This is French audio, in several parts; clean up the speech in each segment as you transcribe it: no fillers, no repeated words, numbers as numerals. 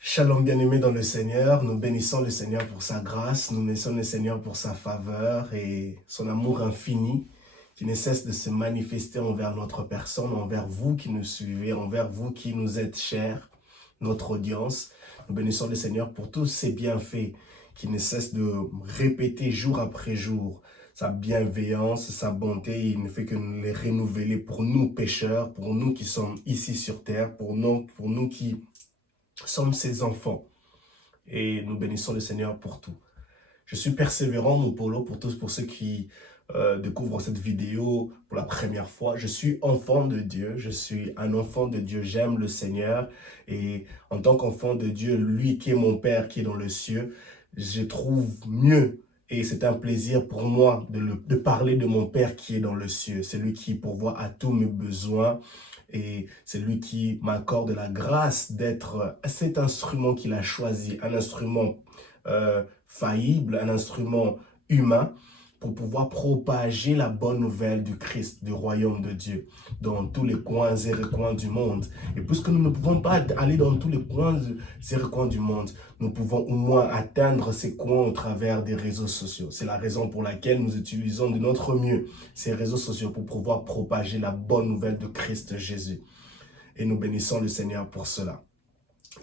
Shalom bien-aimés dans le Seigneur, nous bénissons le Seigneur pour sa grâce, nous bénissons le Seigneur pour sa faveur et son amour infini qui ne cesse de se manifester envers notre personne, envers vous qui nous suivez, envers vous qui nous êtes chers, notre audience. Nous bénissons le Seigneur pour tous ses bienfaits qui ne cessent de répéter jour après jour sa bienveillance, sa bonté. Il ne fait que nous les renouveler pour nous pécheurs, pour nous qui sommes ici sur terre, pour nous qui sommes ses enfants et nous bénissons le Seigneur pour tout. Je suis persévérant, mon polo, pour ceux qui découvrent cette vidéo pour la première fois. Je suis enfant de Dieu, je suis un enfant de Dieu, j'aime le Seigneur et en tant qu'enfant de Dieu, lui qui est mon Père, qui est dans le ciel, je trouve mieux et c'est un plaisir pour moi de parler de mon Père qui est dans le ciel. C'est lui qui pourvoit à tous mes besoins et c'est lui qui m'accorde la grâce d'être cet instrument qu'il a choisi, un instrument faillible, un instrument humain pour pouvoir propager la bonne nouvelle du Christ, du royaume de Dieu, dans tous les coins et recoins du monde. Et puisque nous ne pouvons pas aller dans tous les coins et recoins du monde, nous pouvons au moins atteindre ces coins au travers des réseaux sociaux. C'est la raison pour laquelle nous utilisons de notre mieux ces réseaux sociaux pour pouvoir propager la bonne nouvelle de Christ Jésus. Et nous bénissons le Seigneur pour cela.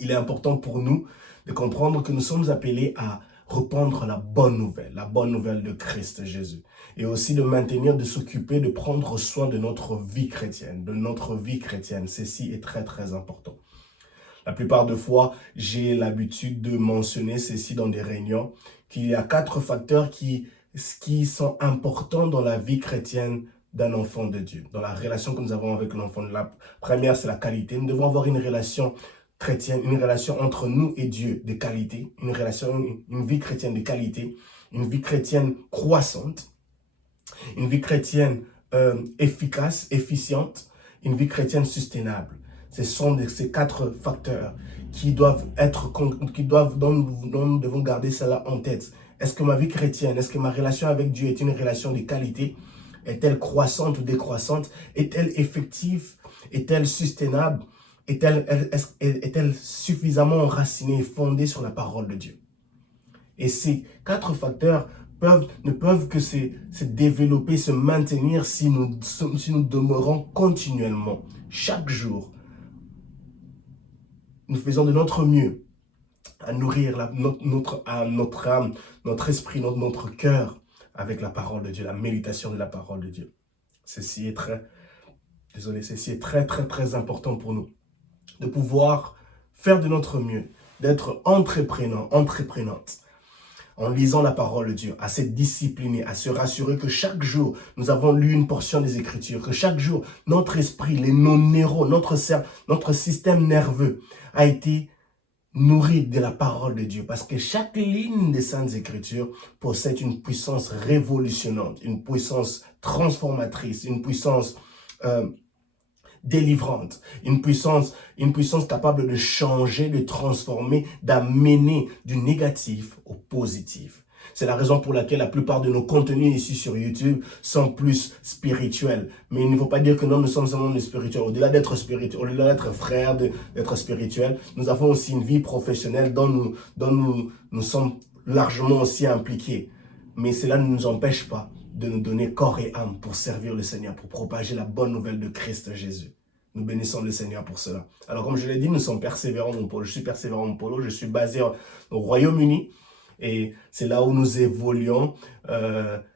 Il est important pour nous de comprendre que nous sommes appelés à répandre la bonne nouvelle de Christ Jésus. Et aussi de maintenir, de s'occuper, de prendre soin de notre vie chrétienne, Ceci est très, très important. La plupart des fois, j'ai l'habitude de mentionner ceci dans des réunions, qu'il y a 4 facteurs qui sont importants dans la vie chrétienne d'un enfant de Dieu, dans la relation que nous avons avec l'enfant. La première, c'est la qualité. Nous devons avoir une relation chrétienne, une relation entre nous et Dieu de qualité, une vie chrétienne de qualité, une vie chrétienne croissante, une vie chrétienne efficace, efficiente, une vie chrétienne soutenable. Ce sont ces 4 facteurs dont nous devons garder cela en tête. Est-ce que ma vie chrétienne, est-ce que ma relation avec Dieu est une relation de qualité? Est-elle croissante ou décroissante? Est-elle effective? Est-elle soutenable? Est-elle suffisamment enracinée et fondée sur la parole de Dieu? Et ces 4 facteurs ne peuvent que se développer, se maintenir si nous demeurons continuellement, chaque jour. Nous faisons de notre mieux à nourrir notre âme, notre esprit, notre cœur avec la parole de Dieu, la méditation de la parole de Dieu. Ceci est très, très, très important pour nous, de pouvoir faire de notre mieux, d'être entreprenante, en lisant la parole de Dieu, à s'être discipliné, à se rassurer que chaque jour, nous avons lu une portion des Écritures, que chaque jour, notre esprit, nos neurones, notre système nerveux a été nourri de la parole de Dieu. Parce que chaque ligne des Saintes Écritures possède une puissance révolutionnante, une puissance transformatrice, une puissance délivrante, une puissance capable de changer, de transformer, d'amener du négatif au positif. C'est la raison pour laquelle la plupart de nos contenus ici sur YouTube sont plus spirituels. Mais il ne faut pas dire que nous sommes seulement des spirituels. Au-delà d'être spirituel, au-delà d'être frères, d'être spirituels, nous avons aussi une vie professionnelle dont nous sommes largement aussi impliqués. Mais cela ne nous empêche pas de nous donner corps et âme pour servir le Seigneur, pour propager la bonne nouvelle de Christ Jésus. Nous bénissons le Seigneur pour cela. Alors, comme je l'ai dit, nous sommes persévérants, mon polo. Je suis persévérant, mon polo. Je suis basé au Royaume-Uni et c'est là où nous évoluons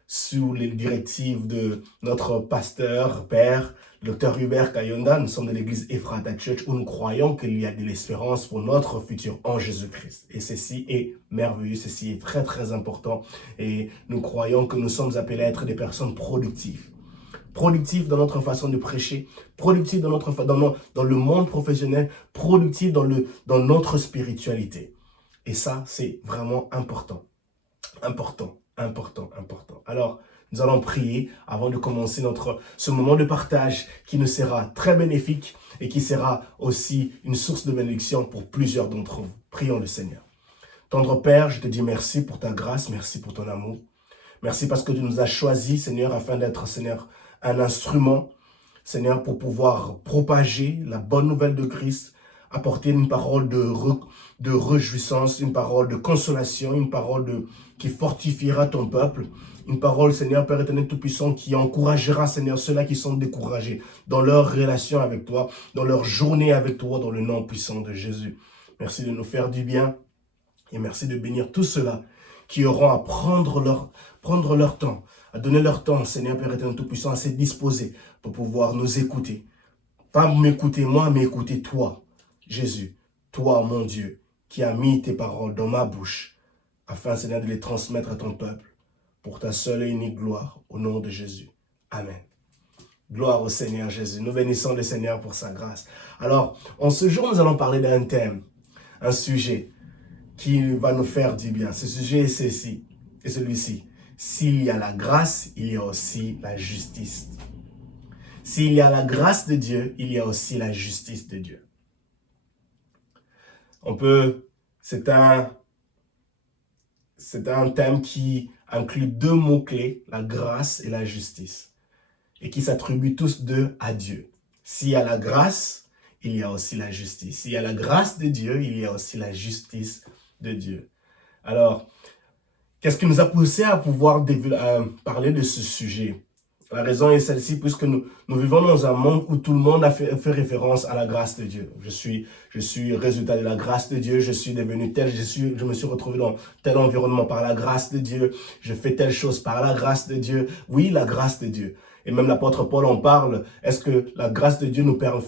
sous les directives de notre pasteur, père, Dr Hubert Kayonda. Nous sommes de l'église Ephrata Church où nous croyons qu'il y a de l'espérance pour notre futur en Jésus-Christ. Et ceci est merveilleux, ceci est très très important. Et nous croyons que nous sommes appelés à être des personnes productives. Productifs dans notre façon de prêcher, productifs dans le monde professionnel, productifs dans notre spiritualité. Et ça, c'est vraiment important. Important. Alors, nous allons prier avant de commencer ce moment de partage qui nous sera très bénéfique et qui sera aussi une source de bénédiction pour plusieurs d'entre vous. Prions le Seigneur. Tendre Père, je te dis merci pour ta grâce, merci pour ton amour. Merci parce que tu nous as choisis, Seigneur, afin d'être, Seigneur, un instrument, Seigneur, pour pouvoir propager la bonne nouvelle de Christ apporter une parole de réjouissance, une parole de consolation, une parole qui fortifiera ton peuple. Une parole, Seigneur, Père éternel Tout-Puissant, qui encouragera, Seigneur, ceux-là qui sont découragés dans leur relation avec toi, dans leur journée avec toi, dans le nom puissant de Jésus. Merci de nous faire du bien et merci de bénir tous ceux-là qui auront à prendre leur temps, à donner leur temps, Seigneur, Père éternel Tout-Puissant, à se disposer pour pouvoir nous écouter. Pas m'écouter moi, mais écouter toi, Jésus, toi, mon Dieu, qui as mis tes paroles dans ma bouche, afin, Seigneur, de les transmettre à ton peuple, pour ta seule et unique gloire, au nom de Jésus. Amen. Gloire au Seigneur Jésus. Nous bénissons le Seigneur pour sa grâce. Alors, en ce jour, nous allons parler d'un thème, un sujet qui va nous faire du bien. Ce sujet est celui-ci. S'il y a la grâce, il y a aussi la justice. S'il y a la grâce de Dieu, il y a aussi la justice de Dieu. C'est un thème qui inclut deux mots-clés, la grâce et la justice, et qui s'attribuent tous deux à Dieu. S'il y a la grâce, il y a aussi la justice. S'il y a la grâce de Dieu, il y a aussi la justice de Dieu. Alors, qu'est-ce qui nous a poussé à pouvoir parler de ce sujet? La raison est celle-ci, puisque nous vivons dans un monde où tout le monde a fait référence à la grâce de Dieu. Je suis résultat de la grâce de Dieu, je suis devenu tel, je me suis retrouvé dans tel environnement par la grâce de Dieu, je fais telle chose par la grâce de Dieu. Oui, la grâce de Dieu. Et même l'apôtre Paul en parle. Est-ce que la grâce de Dieu nous permet,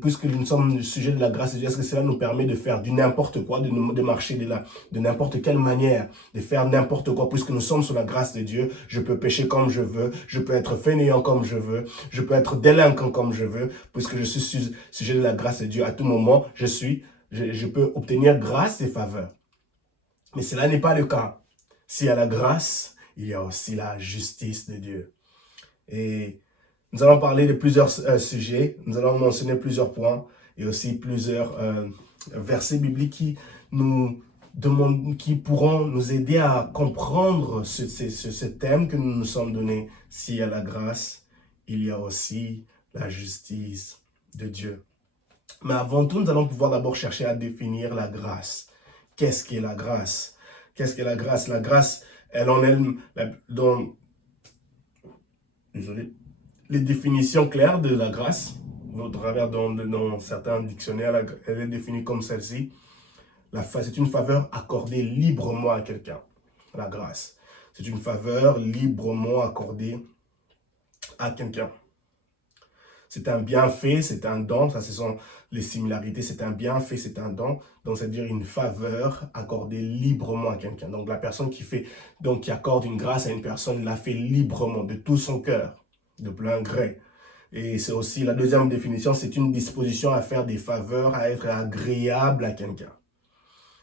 puisque nous sommes le sujet de la grâce de Dieu, est-ce que cela nous permet de faire du n'importe quoi, de marcher de n'importe quelle manière, de faire n'importe quoi, puisque nous sommes sous la grâce de Dieu? Je peux pécher comme je veux, je peux être fainéant comme je veux, je peux être délinquant comme je veux, puisque je suis sujet de la grâce de Dieu. À tout moment, je peux obtenir grâce et faveur. Mais cela n'est pas le cas. S'il y a la grâce, il y a aussi la justice de Dieu. Et nous allons parler de plusieurs sujets, nous allons mentionner plusieurs points et aussi plusieurs versets bibliques qui pourront nous aider à comprendre ce thème que nous nous sommes donné. S'il y a la grâce, il y a aussi la justice de Dieu. Mais avant tout, nous allons pouvoir d'abord chercher à définir la grâce. Qu'est-ce qu'est la grâce? Qu'est-ce qu'est la grâce? La grâce, elle en elle, les définitions claires de la grâce, au travers dans certains dictionnaires, elle est définie comme celle-ci. C'est une faveur accordée librement à quelqu'un. La grâce. C'est une faveur librement accordée à quelqu'un. C'est un bienfait, c'est un don. Ça, ce sont les similarités. C'est un bienfait, c'est un don. Donc, c'est-à-dire une faveur accordée librement à quelqu'un. Donc, la personne qui accorde une grâce à une personne, la fait librement, de tout son cœur, de plein gré. Et c'est aussi la deuxième définition, c'est une disposition à faire des faveurs, à être agréable à quelqu'un.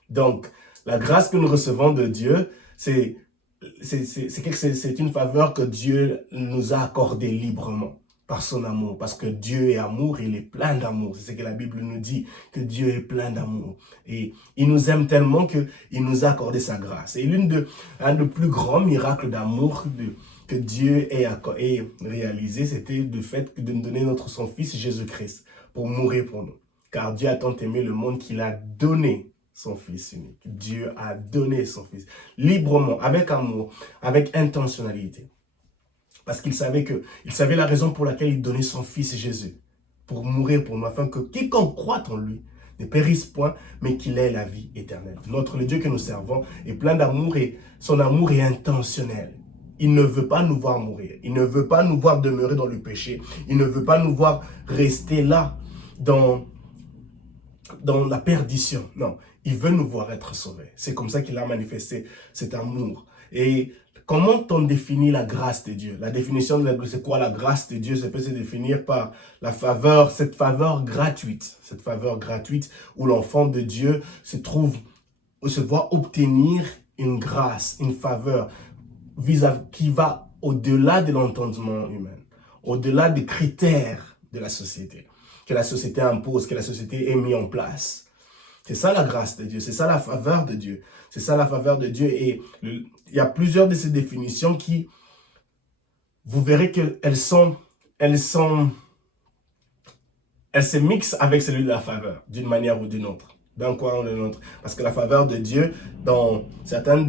Donc, la grâce que nous recevons de Dieu, c'est une faveur que Dieu nous a accordée librement par son amour. Parce que Dieu est amour, il est plein d'amour. C'est ce que la Bible nous dit, que Dieu est plein d'amour. Et il nous aime tellement qu'il nous a accordé sa grâce. Et un des plus grands miracles d'amour que Dieu ait réalisé, c'était le fait de nous donner son Fils Jésus-Christ pour mourir pour nous. Car Dieu a tant aimé le monde qu'il a donné son Fils unique. Dieu a donné son Fils librement, avec amour, avec intentionnalité. Parce qu'il savait la raison pour laquelle il donnait son Fils Jésus, pour mourir pour nous, afin que quiconque croit en lui ne périsse point, mais qu'il ait la vie éternelle. Le Dieu que nous servons est plein d'amour et son amour est intentionnel. Il ne veut pas nous voir mourir. Il ne veut pas nous voir demeurer dans le péché. Il ne veut pas nous voir rester là, dans la perdition. Non, il veut nous voir être sauvés. C'est comme ça qu'il a manifesté cet amour. Et comment on définit la grâce de Dieu? La définition de c'est quoi la grâce de Dieu? Ça peut se définir par cette faveur gratuite. Cette faveur gratuite où l'enfant de Dieu se voit obtenir une grâce, une faveur qui va au-delà de l'entendement humain, au-delà des critères de la société, que la société impose, que la société ait mis en place. C'est ça la grâce de Dieu, c'est ça la faveur de Dieu. C'est ça la faveur de Dieu. Et il y a plusieurs de ces définitions qui, vous verrez qu'elles sont elle se mixe avec celui de la faveur, d'une manière ou d'une autre. D'un coin ou de l'autre. Parce que la faveur de Dieu, dans certains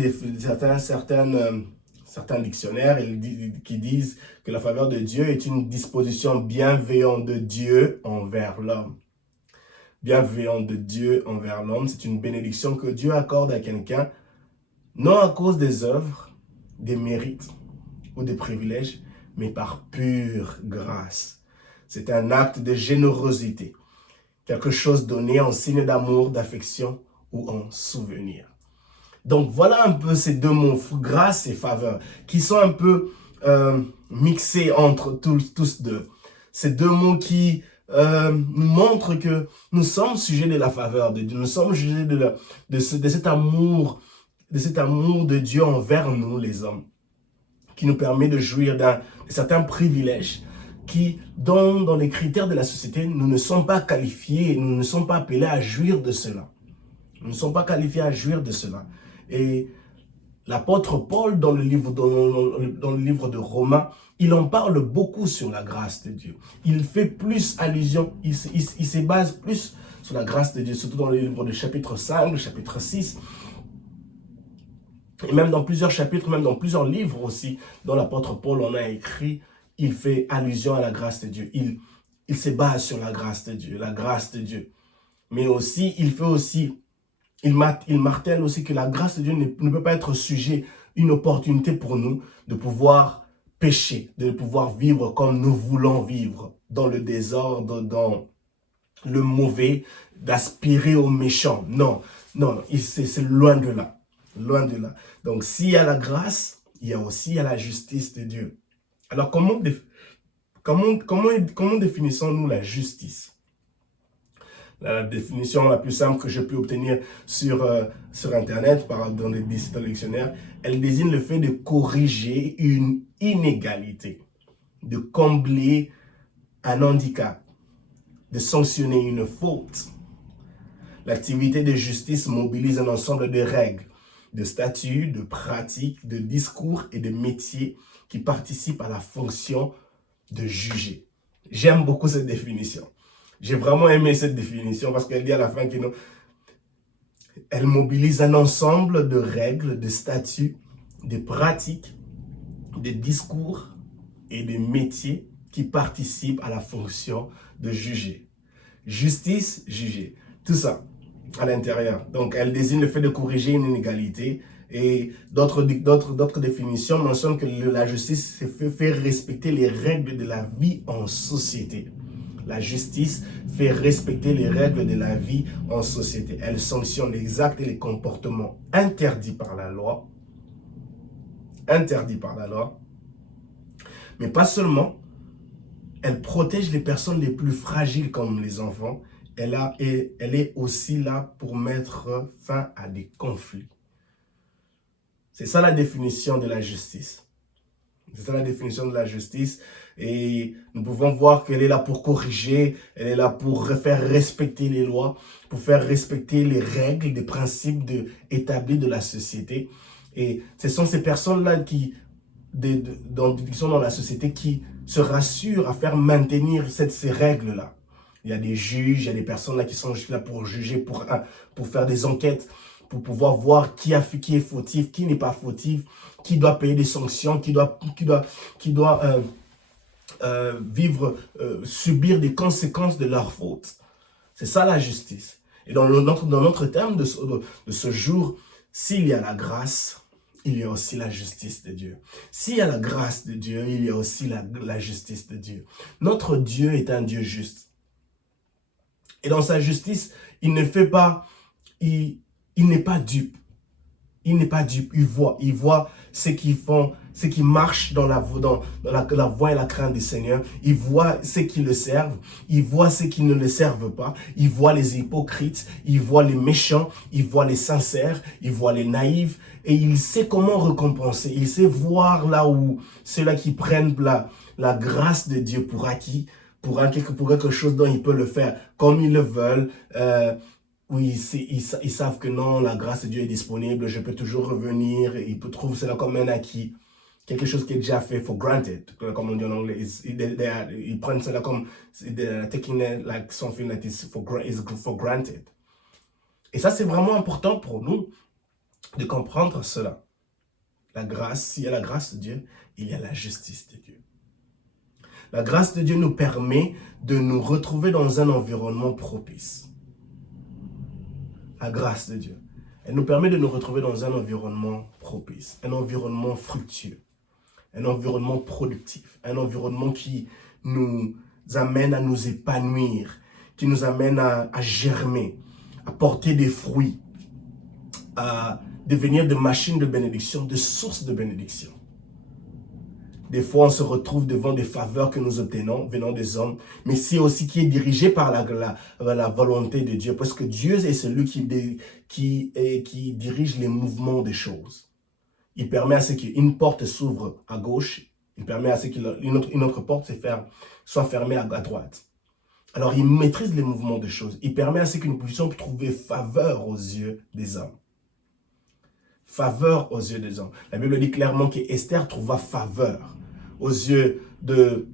dictionnaires qui disent que la faveur de Dieu est une disposition bienveillante de Dieu envers l'homme. Bienveillante de Dieu envers l'homme, c'est une bénédiction que Dieu accorde à quelqu'un, non à cause des œuvres, des mérites ou des privilèges, mais par pure grâce. C'est un acte de générosité, quelque chose donné en signe d'amour, d'affection ou en souvenir. Donc voilà un peu ces deux mots, grâce et faveur, qui sont un peu mixés entre tous deux. Ces deux mots qui nous montrent que nous sommes sujets de la faveur de Dieu, nous sommes sujets de cet amour de Dieu envers nous les hommes, qui nous permet de jouir de certains privilèges qui, dans les critères de la société, nous ne sommes pas qualifiés, nous ne sommes pas appelés à jouir de cela. Nous ne sommes pas qualifiés à jouir de cela. Et l'apôtre Paul, dans le livre de Romains, il en parle beaucoup sur la grâce de Dieu. Il fait plus allusion, il se base plus sur la grâce de Dieu, surtout dans le livre de chapitre 5, le chapitre 6, et même dans plusieurs chapitres, même dans plusieurs livres aussi, dont l'apôtre Paul en a écrit, il fait allusion à la grâce de Dieu. Il se base sur la grâce de Dieu, la grâce de Dieu. Mais aussi, il martèle aussi que la grâce de Dieu ne peut pas être sujet, une opportunité pour nous de pouvoir pécher, de pouvoir vivre comme nous voulons vivre, dans le désordre, dans le mauvais, d'aspirer au méchant. Non, non, c'est loin de là. Loin de là. Donc, s'il y a la grâce, il y a aussi la justice de Dieu. Alors, comment définissons-nous la justice? La définition la plus simple que je peux obtenir sur Internet, dans les dictionnaires, elle désigne le fait de corriger une inégalité, de combler un handicap, de sanctionner une faute. L'activité de justice mobilise un ensemble de règles, de statuts, de pratiques, de discours et de métiers qui participent à la fonction de juger. J'aime beaucoup cette définition. J'ai vraiment aimé cette définition parce qu'elle dit à la fin qu'elle mobilise un ensemble de règles, de statuts, de pratiques, de discours et de métiers qui participent à la fonction de juger. Justice, juger. Tout ça à l'intérieur. Donc, elle désigne le fait de corriger une inégalité. Et d'autres définitions mentionnent que la justice fait respecter les règles de la vie en société. La justice fait respecter les règles de la vie en société. Elle sanctionne les actes et les comportements interdits par la loi. Interdits par la loi. Mais pas seulement. Elle protège les personnes les plus fragiles comme les enfants. Elle est aussi là pour mettre fin à des conflits. C'est ça la définition de la justice. C'est ça la définition de la justice. Et nous pouvons voir qu'elle est là pour corriger, elle est là pour faire respecter les lois, pour faire respecter les règles, les principes établis de la société. Et ce sont ces personnes-là qui sont dans la société qui se rassurent à faire maintenir ces règles-là. Il y a des juges, il y a des personnes là qui sont juste là pour juger, pour faire des enquêtes, pour pouvoir voir qui est fautif, qui n'est pas fautif, qui doit payer des sanctions, qui doit subir des conséquences de leur faute. C'est ça la justice. Et dans notre terme de ce jour, s'il y a la grâce, il y a aussi la justice de Dieu. S'il y a la grâce de Dieu, il y a aussi la justice de Dieu. Notre Dieu est un Dieu juste. Et dans sa justice, il n'est pas dupe. Il n'est pas dupe, il voit ce qu'ils font, ce qui marche dans la voie et la crainte du Seigneur. Il voit ceux qui le servent, il voit ceux qui ne le servent pas, il voit les hypocrites, il voit les méchants, il voit les sincères, il voit les naïfs, et il sait comment récompenser. Il sait voir là où ceux-là qui prennent la grâce de Dieu pour acquis, pour quelque chose dont ils peuvent le faire comme ils le veulent. Oui, ils savent que non, la grâce de Dieu est disponible, je peux toujours revenir. Ils trouvent cela comme un acquis quelque chose qui est déjà fait for granted, comme on dit en anglais. Ils prennent cela comme taking it like something that is for granted. Et ça, c'est vraiment important pour nous de comprendre cela. La grâce, s'il y a la grâce de Dieu, il y a la justice de Dieu. La grâce de Dieu nous permet de nous retrouver dans un environnement propice. La grâce de Dieu. Elle nous permet de nous retrouver dans un environnement propice, un environnement fructueux, un environnement productif, un environnement qui nous amène à nous épanouir, qui nous amène à germer, à porter des fruits, à devenir des machines de bénédiction, des sources de bénédiction. Des fois, on se retrouve devant des faveurs que nous obtenons venant des hommes, mais c'est aussi qui est dirigé par la volonté de Dieu, parce que Dieu est celui qui dirige les mouvements des choses. Il permet à ce qu'une porte s'ouvre à gauche, il permet à ce qu'une autre porte soit fermée à droite. Alors, il maîtrise les mouvements des choses. Il permet à ce que nous puissions trouver faveur aux yeux des hommes. Faveur aux yeux des hommes. La Bible dit clairement qu'Esther trouva faveur aux yeux de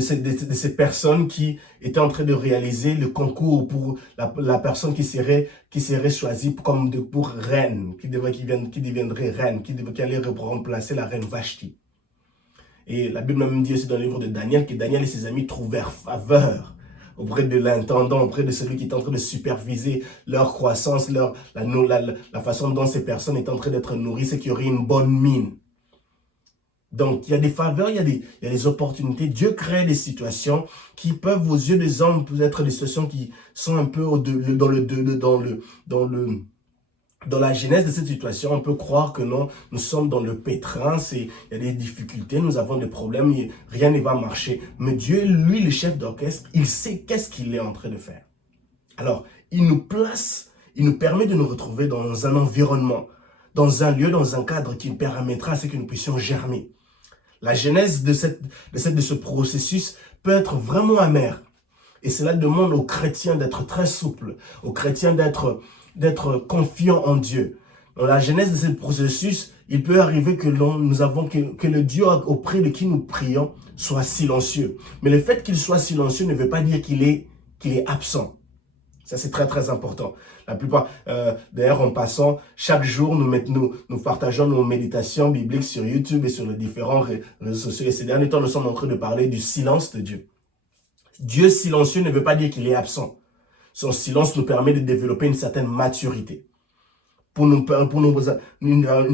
ces personnes qui étaient en train de réaliser le concours pour la personne qui serait choisie pour reine, qui deviendrait reine, qui allait remplacer la reine Vashti. Et la Bible même dit aussi dans le livre de Daniel que Daniel et ses amis trouvèrent faveur auprès de l'intendant, auprès de celui qui est en train de superviser leur croissance, la façon dont ces personnes étaient en train d'être nourries, c'est qu'il y aurait une bonne mine. Donc, il y a des faveurs, il y a des opportunités. Dieu crée des situations qui peuvent, aux yeux des hommes, être des situations qui sont un peu dans la genèse de cette situation. On peut croire que non, nous sommes dans le pétrin, il y a des difficultés, nous avons des problèmes, rien ne va marcher. Mais Dieu, lui, le chef d'orchestre, il sait qu'est-ce qu'il est en train de faire. Alors, il nous permet de nous retrouver dans un environnement, dans un lieu, dans un cadre qui permettra à ce que nous puissions germer. La genèse de ce processus peut être vraiment amère. Et cela demande aux chrétiens d'être très souples, aux chrétiens d'être confiants en Dieu. Dans la genèse de ce processus, il peut arriver que le Dieu auprès de qui nous prions soit silencieux. Mais le fait qu'il soit silencieux ne veut pas dire qu'il est absent. Ça, c'est très, très important. La plupart, d'ailleurs, en passant, chaque jour, nous partageons nos méditations bibliques sur YouTube et sur les différents réseaux sociaux. Et ces derniers temps, nous sommes en train de parler du silence de Dieu. Dieu silencieux ne veut pas dire qu'il est absent. Son silence nous permet de développer une certaine maturité. Une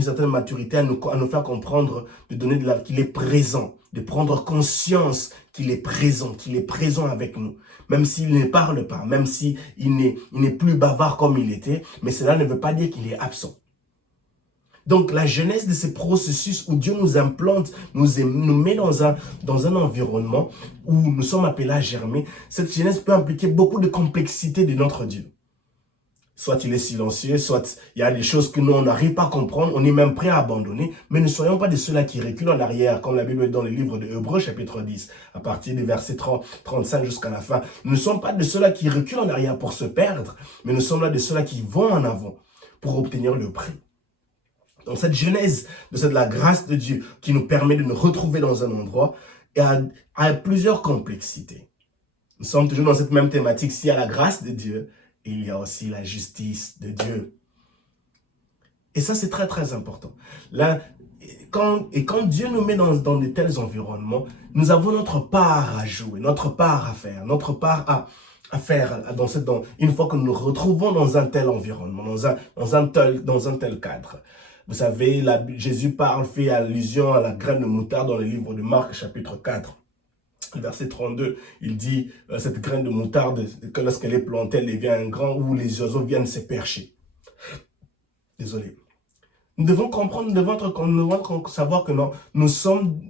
certaine maturité à nous faire comprendre, de donner qu'il est présent, de prendre conscience qu'il est présent avec nous. Même s'il ne parle pas, même s'il n'est plus bavard comme il était, mais cela ne veut pas dire qu'il est absent. Donc la genèse de ce processus où Dieu nous implante, nous met dans un environnement où nous sommes appelés à germer, cette genèse peut impliquer beaucoup de complexité de notre Dieu. Soit il est silencieux, soit il y a des choses que nous, on n'arrive pas à comprendre, on est même prêt à abandonner, mais ne soyons pas de ceux-là qui reculent en arrière, comme la Bible est dans le livre de Hébreux, chapitre 10, à partir du verset 35 jusqu'à la fin. Nous ne sommes pas de ceux-là qui reculent en arrière pour se perdre, mais nous sommes là de ceux-là qui vont en avant pour obtenir le prix. Donc cette genèse de la grâce de Dieu qui nous permet de nous retrouver dans un endroit a plusieurs complexités. Nous sommes toujours dans cette même thématique. S'il y a la grâce de Dieu, il y a aussi la justice de Dieu. Et ça, c'est très, très important. Quand Dieu nous met dans de tels environnements, nous avons notre part à jouer, notre part à faire, notre part à faire une fois que nous nous retrouvons dans un tel environnement, dans un tel cadre. Vous savez, Jésus fait allusion à la graine de moutarde dans le livre de Marc, chapitre 4. Verset 32, il dit, cette graine de moutarde, que lorsqu'elle est plantée, elle devient un grand où les oiseaux viennent se percher. Désolé. Nous devons comprendre, nous devons savoir que non,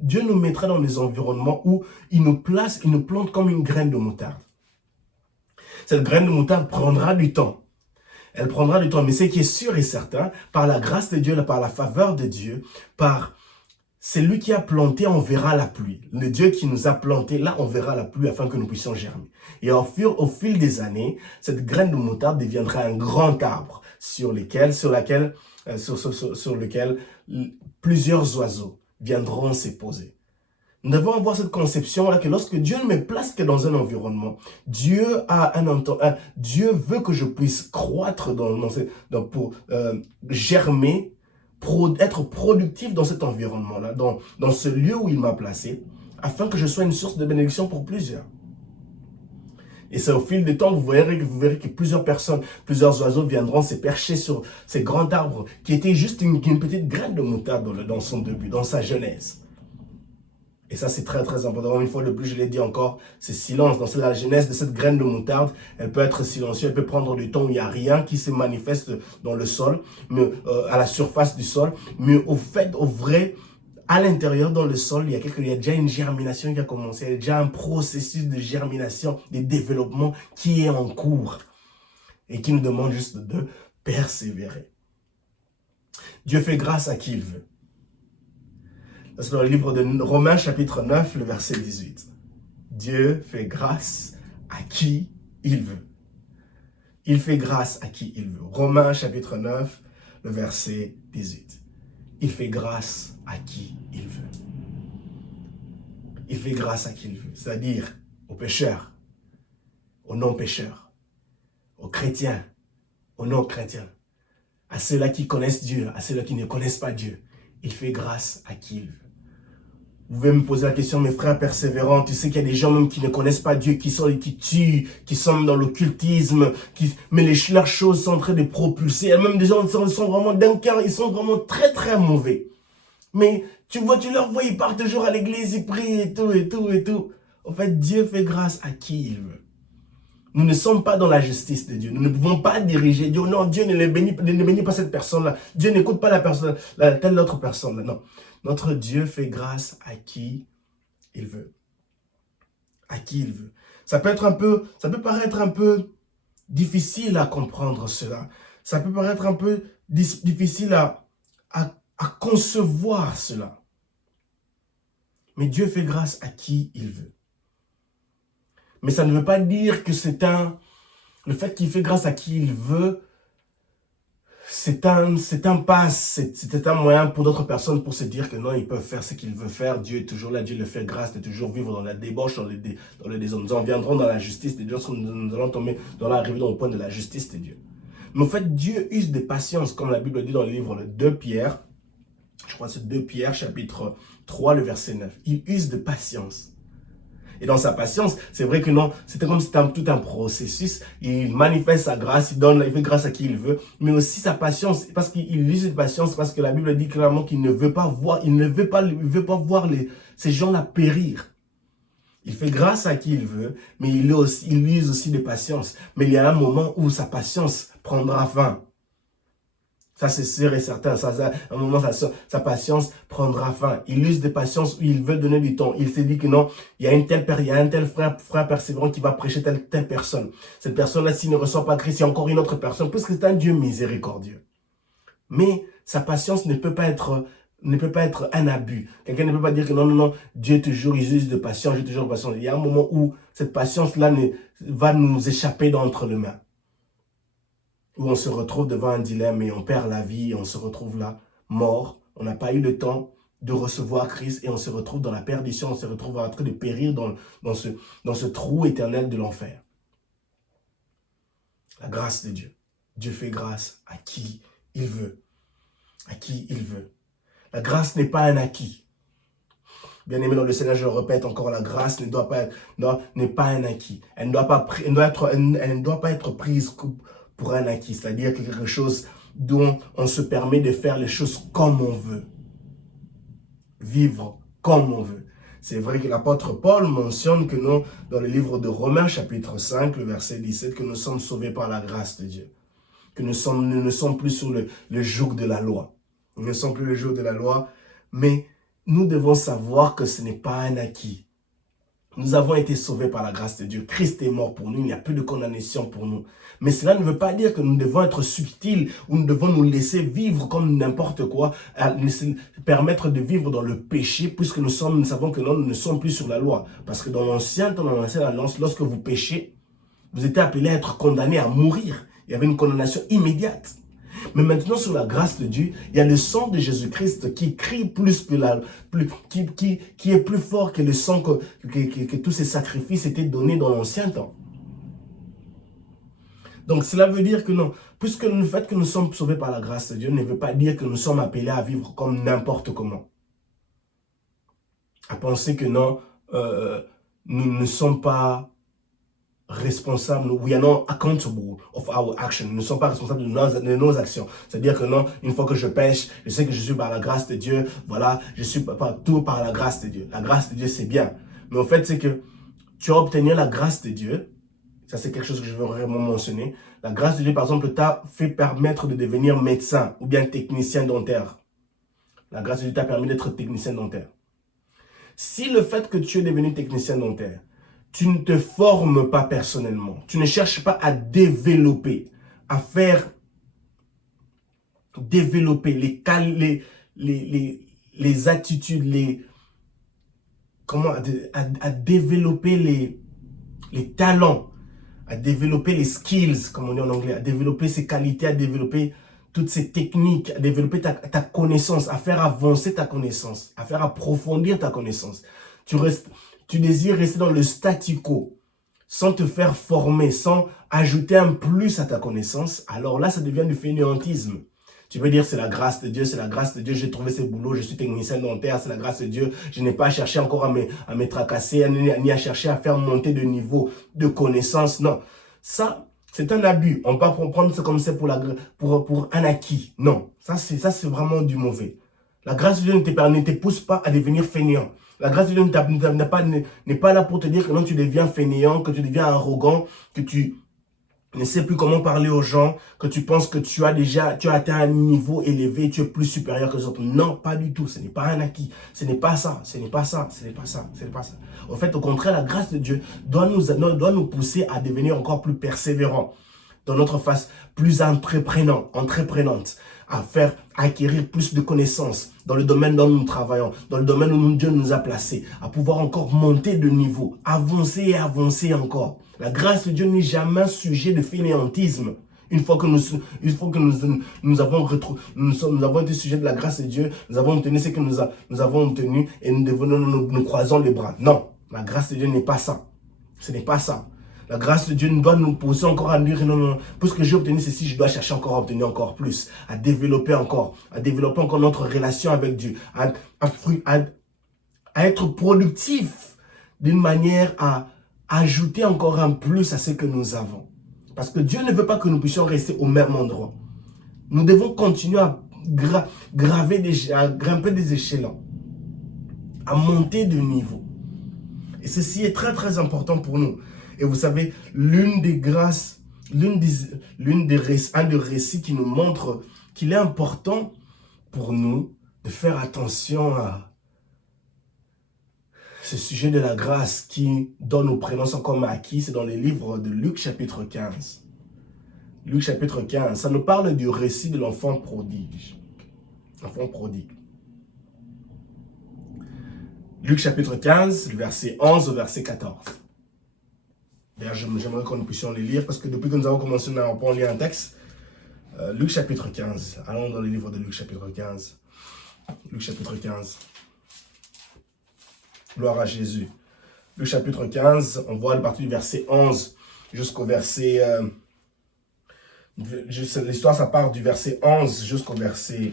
Dieu nous mettra dans des environnements où il nous plante comme une graine de moutarde. Cette graine de moutarde prendra du temps. Elle prendra du temps, mais ce qui est sûr et certain, par la grâce de Dieu, par la faveur de Dieu, c'est lui qui a planté, on verra la pluie. Le Dieu qui nous a planté, là, on verra la pluie afin que nous puissions germer. Et au fil des années, cette graine de moutarde deviendra un grand arbre sur lequel plusieurs oiseaux viendront s'y poser. Nous devons avoir cette conception-là que lorsque Dieu ne me place que dans un environnement, Dieu Dieu veut que je puisse croître pour germer, être productif dans cet environnement-là, dans ce lieu où il m'a placé, afin que je sois une source de bénédiction pour plusieurs. Et c'est au fil du temps, vous verrez que plusieurs personnes, plusieurs oiseaux viendront se percher sur ces grands arbres qui étaient juste une petite graine de moutarde dans son début, dans sa genèse. Et ça, c'est très, très important. Une fois de plus, je l'ai dit encore, c'est silence. Dans la genèse de cette graine de moutarde, elle peut être silencieuse, elle peut prendre du temps où il n'y a rien qui se manifeste dans le sol, mais à la surface du sol. Mais au vrai, à l'intérieur, dans le sol, il y a déjà une germination qui a commencé. Il y a déjà un processus de germination, de développement qui est en cours et qui nous demande juste de persévérer. Dieu fait grâce à qui il veut. C'est dans le livre de Romains chapitre 9, le verset 18. Dieu fait grâce à qui il veut. Il fait grâce à qui il veut. Romains chapitre 9, le verset 18. Il fait grâce à qui il veut. Il fait grâce à qui il veut. C'est-à-dire aux pécheurs, aux non-pécheurs, aux chrétiens, aux non-chrétiens, à ceux-là qui connaissent Dieu, à ceux-là qui ne connaissent pas Dieu. Il fait grâce à qui il veut. Vous pouvez me poser la question, mes frères persévérants, tu sais qu'il y a des gens même qui ne connaissent pas Dieu, qui tuent, qui sont dans l'occultisme, mais leurs choses sont en train de propulser. Même des gens sont vraiment d'un cœur, ils sont vraiment très très mauvais. Mais tu leur vois, ils partent toujours à l'église, ils prient et tout, et tout, et tout. En fait, Dieu fait grâce à qui il veut. Nous ne sommes pas dans la justice de Dieu. Nous ne pouvons pas diriger Dieu. Non, Dieu ne bénit pas cette personne-là. Dieu n'écoute pas telle autre personne-là. Non. Notre Dieu fait grâce à qui il veut. À qui il veut. Ça peut paraître un peu difficile à comprendre cela. Ça peut paraître un peu difficile à concevoir cela. Mais Dieu fait grâce à qui il veut. Mais ça ne veut pas dire que le fait qu'il fait grâce à qui il veut, c'est un moyen pour d'autres personnes pour se dire que non, ils peuvent faire ce qu'ils veulent faire. Dieu est toujours là, Dieu le fait grâce de toujours vivre dans la débauche, dans le désordre. Nous en viendrons dans la justice de Dieu, nous allons tomber arriver dans le point de la justice de Dieu. Mais en fait, Dieu use de patience, comme la Bible dit dans le livre de 2 Pierre, je crois que c'est 2 Pierre, chapitre 3, le verset 9. Il use de patience. Et dans sa patience, c'est vrai que non, c'était comme si c'était tout un processus. Il manifeste sa grâce, il fait grâce à qui il veut. Mais aussi sa patience, parce qu'il use de patience, parce que la Bible dit clairement qu'il ne veut pas voir, ces gens-là périr. Il fait grâce à qui il veut, mais il use aussi de patience. Mais il y a un moment où sa patience prendra fin. Ça, c'est sûr et certain. À un moment, sa patience prendra fin. Il use de patience où il veut donner du temps. Il s'est dit que non, il y a un tel frère persévérant qui va prêcher telle personne. Cette personne-là, s'il ne reçoit pas Christ, il y a encore une autre personne, parce que c'est un Dieu miséricordieux. Mais sa patience ne peut pas être un abus. Quelqu'un ne peut pas dire que non, Dieu toujours, il use de patience, Dieu toujours de patience. Il y a un moment où cette patience-là va nous échapper d'entre les mains. Où on se retrouve devant un dilemme et on perd la vie et on se retrouve là, mort. On n'a pas eu le temps de recevoir Christ et on se retrouve dans la perdition, on se retrouve en train de périr dans ce trou éternel de l'enfer. La grâce de Dieu. Dieu fait grâce à qui il veut. À qui il veut. La grâce n'est pas un acquis. Bien aimé dans le Seigneur, je le répète encore, la grâce n'est pas un acquis. Elle ne doit pas être prise pour un acquis, c'est-à-dire quelque chose dont on se permet de faire les choses comme on veut. Vivre comme on veut. C'est vrai que l'apôtre Paul mentionne que nous, dans le livre de Romains, chapitre 5, le verset 17, que nous sommes sauvés par la grâce de Dieu. Que nous ne sommes plus sous le joug de la loi. Nous ne sommes plus le joug de la loi, mais nous devons savoir que ce n'est pas un acquis. Nous avons été sauvés par la grâce de Dieu. Christ est mort pour nous. Il n'y a plus de condamnation pour nous. Mais cela ne veut pas dire que nous devons être subtils ou nous devons nous laisser vivre comme n'importe quoi, permettre de vivre dans le péché, puisque nous savons que nous ne sommes plus sur la loi. Parce que dans l'ancienne alliance, lorsque vous péchez, vous étiez appelés à être condamnés à mourir. Il y avait une condamnation immédiate. Mais maintenant, sur la grâce de Dieu, il y a le sang de Jésus-Christ qui crie plus que qui est plus fort que le sang que tous ces sacrifices étaient donnés dans l'ancien temps. Donc cela veut dire que non, puisque le fait que nous sommes sauvés par la grâce de Dieu ne veut pas dire que nous sommes appelés à vivre comme n'importe comment. À penser que non, nous ne sommes pas responsables, we are not accountable of our action. Nous ne sommes pas responsables de nos actions. C'est-à-dire que non, une fois que je pêche, je sais que je suis par la grâce de Dieu, voilà, je suis tout par la grâce de Dieu. La grâce de Dieu, c'est bien. Mais en fait, c'est que tu as obtenu la grâce de Dieu. Ça, c'est quelque chose que je veux vraiment mentionner. La grâce de Dieu, par exemple, t'a fait permettre de devenir médecin ou bien technicien dentaire. La grâce de Dieu t'a permis d'être technicien dentaire. Si le fait que tu es devenu technicien dentaire, tu ne te formes pas personnellement, tu ne cherches pas à développer, à faire développer les attitudes, à développer les talents, à développer les skills, comme on dit en anglais, à développer ses qualités, à développer toutes ces techniques, à développer ta connaissance, à faire avancer ta connaissance, à faire approfondir ta connaissance. Tu désires rester dans le statu quo, sans te faire former, sans ajouter un plus à ta connaissance, alors là, ça devient du fainéantisme. Tu peux dire, c'est la grâce de Dieu, c'est la grâce de Dieu, j'ai trouvé ce boulot, je suis technicien dentaire, c'est la grâce de Dieu, je n'ai pas à chercher encore à me tracasser, ni à chercher à faire monter de niveau de connaissance. Non, ça, c'est un abus. On ne peut pas prendre ça comme ça pour un acquis. Non, ça c'est vraiment du mauvais. La grâce de Dieu ne te pousse pas à devenir fainéant. La grâce de Dieu n'est pas là pour te dire que non, tu deviens fainéant, que tu deviens arrogant, que tu ne sais plus comment parler aux gens, que tu penses que tu as atteint un niveau élevé, tu es plus supérieur que les autres. Non, pas du tout. Ce n'est pas un acquis. Ce n'est pas ça. Ce n'est pas ça. Ce n'est pas ça. Ce n'est pas ça. En fait, au contraire, la grâce de Dieu doit nous pousser à devenir encore plus persévérants dans notre face, plus entreprenante, à acquérir plus de connaissances dans le domaine dont nous travaillons, dans le domaine où Dieu nous a placés, à pouvoir encore monter de niveau, avancer et avancer encore. La grâce de Dieu n'est jamais sujet de fainéantisme. Une fois que nous avons été sujets de la grâce de Dieu, nous avons obtenu ce que nous avons obtenu et nous croisons les bras. Non, la grâce de Dieu n'est pas ça. Ce n'est pas ça. La grâce de Dieu doit nous pousser encore à dire non, puisque j'ai obtenu ceci, je dois chercher encore à obtenir encore plus, à développer encore notre relation avec Dieu, à être productif d'une manière à ajouter encore un plus à ce que nous avons. Parce que Dieu ne veut pas que nous puissions rester au même endroit. Nous devons continuer à grimper des échelons, à monter de niveau. Et ceci est très très important pour nous. Et vous savez, un des récits qui nous montre qu'il est important pour nous de faire attention à ce sujet de la grâce dont nous prenons ça comme acquis, c'est dans les livres de Luc chapitre 15. Luc chapitre 15, ça nous parle du récit de l'enfant prodigue. L'enfant prodigue. Luc chapitre 15, verset 11 au verset 14. D'ailleurs, j'aimerais que nous puissions les lire parce que depuis que nous avons commencé, nous n'avons pas lu un texte. Luc chapitre 15. Allons dans le livre de Luc chapitre 15. Luc chapitre 15. Gloire à Jésus. Luc chapitre 15, on voit à partir du verset 11 jusqu'au verset... l'histoire, ça part du verset 11 jusqu'au verset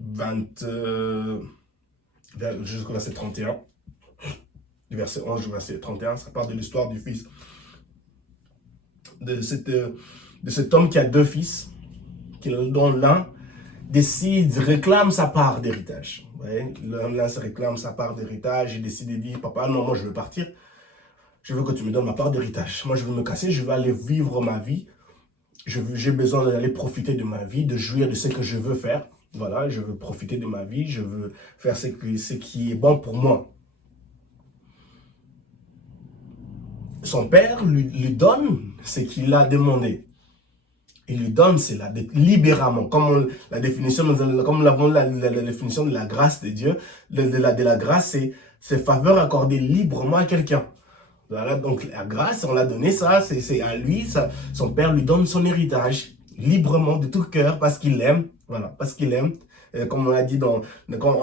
20... jusqu'au verset 31, du verset 11 au verset 31, ça part de l'histoire du fils, de cet homme qui a deux fils, dont l'un réclame sa part d'héritage. L'un se réclame sa part d'héritage, il décide de dire, papa, non, moi je veux partir, je veux que tu me donnes ma part d'héritage, moi je veux me casser, je veux aller vivre ma vie, j'ai besoin d'aller profiter de ma vie, de jouir de ce que je veux faire. Voilà, je veux profiter de ma vie, je veux faire ce qui est bon pour moi. Son père lui donne ce qu'il a demandé. Il lui donne cela libérément, comme la définition de la grâce de Dieu, de la grâce, c'est faveur accordée librement à quelqu'un. Voilà, donc la grâce, on l'a donné ça, c'est à lui, ça, son père lui donne son héritage librement, de tout cœur, parce qu'il l'aime, voilà, parce qu'il aime, comme on l'a dit en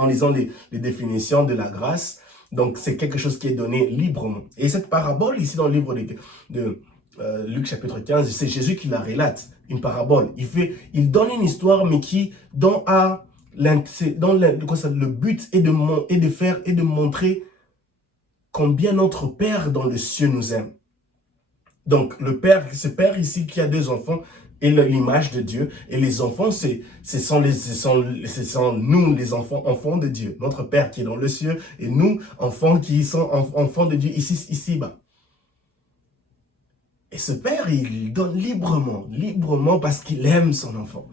lisant les définitions de la grâce. Donc c'est quelque chose qui est donné librement. Et cette parabole ici dans le livre de Luc chapitre 15, c'est Jésus qui la relate, une parabole. Il donne une histoire, mais dont le but est de montrer combien notre Père dans le ciel nous aime. Donc, ce Père ici qui a 2 enfants est l'image de Dieu. Et les enfants, ce sont nous, les enfants de Dieu. Notre Père qui est dans le ciel et nous, enfants qui sont enfants de Dieu ici-bas. Et ce Père, il donne librement parce qu'il aime son enfant.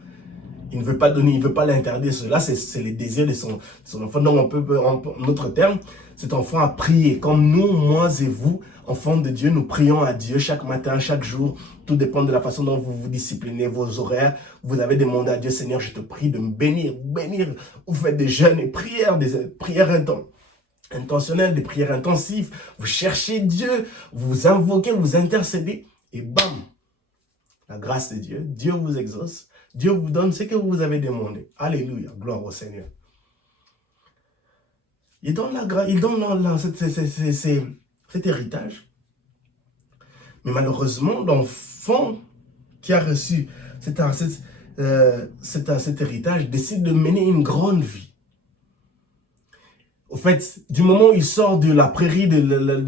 Il ne veut pas donner, il ne veut pas l'interdire. Cela, c'est les désirs de son enfant. Donc, on peut, en notre terme, cet enfant a prié. Comme nous, moi et vous, enfants de Dieu, nous prions à Dieu chaque matin, chaque jour. Tout dépend de la façon dont vous vous disciplinez, vos horaires. Vous avez demandé à Dieu, Seigneur, je te prie de me bénir. Vous faites des jeûnes et prières, intentionnelles, des prières intensives. Vous cherchez Dieu, vous invoquez, vous intercédez. Et bam, la grâce de Dieu, Dieu vous exauce. Dieu vous donne ce que vous avez demandé. Alléluia, gloire au Seigneur. Il donne cet héritage. Mais malheureusement, l'enfant qui a reçu cet héritage décide de mener une grande vie. Au fait, du moment où il sort de la prairie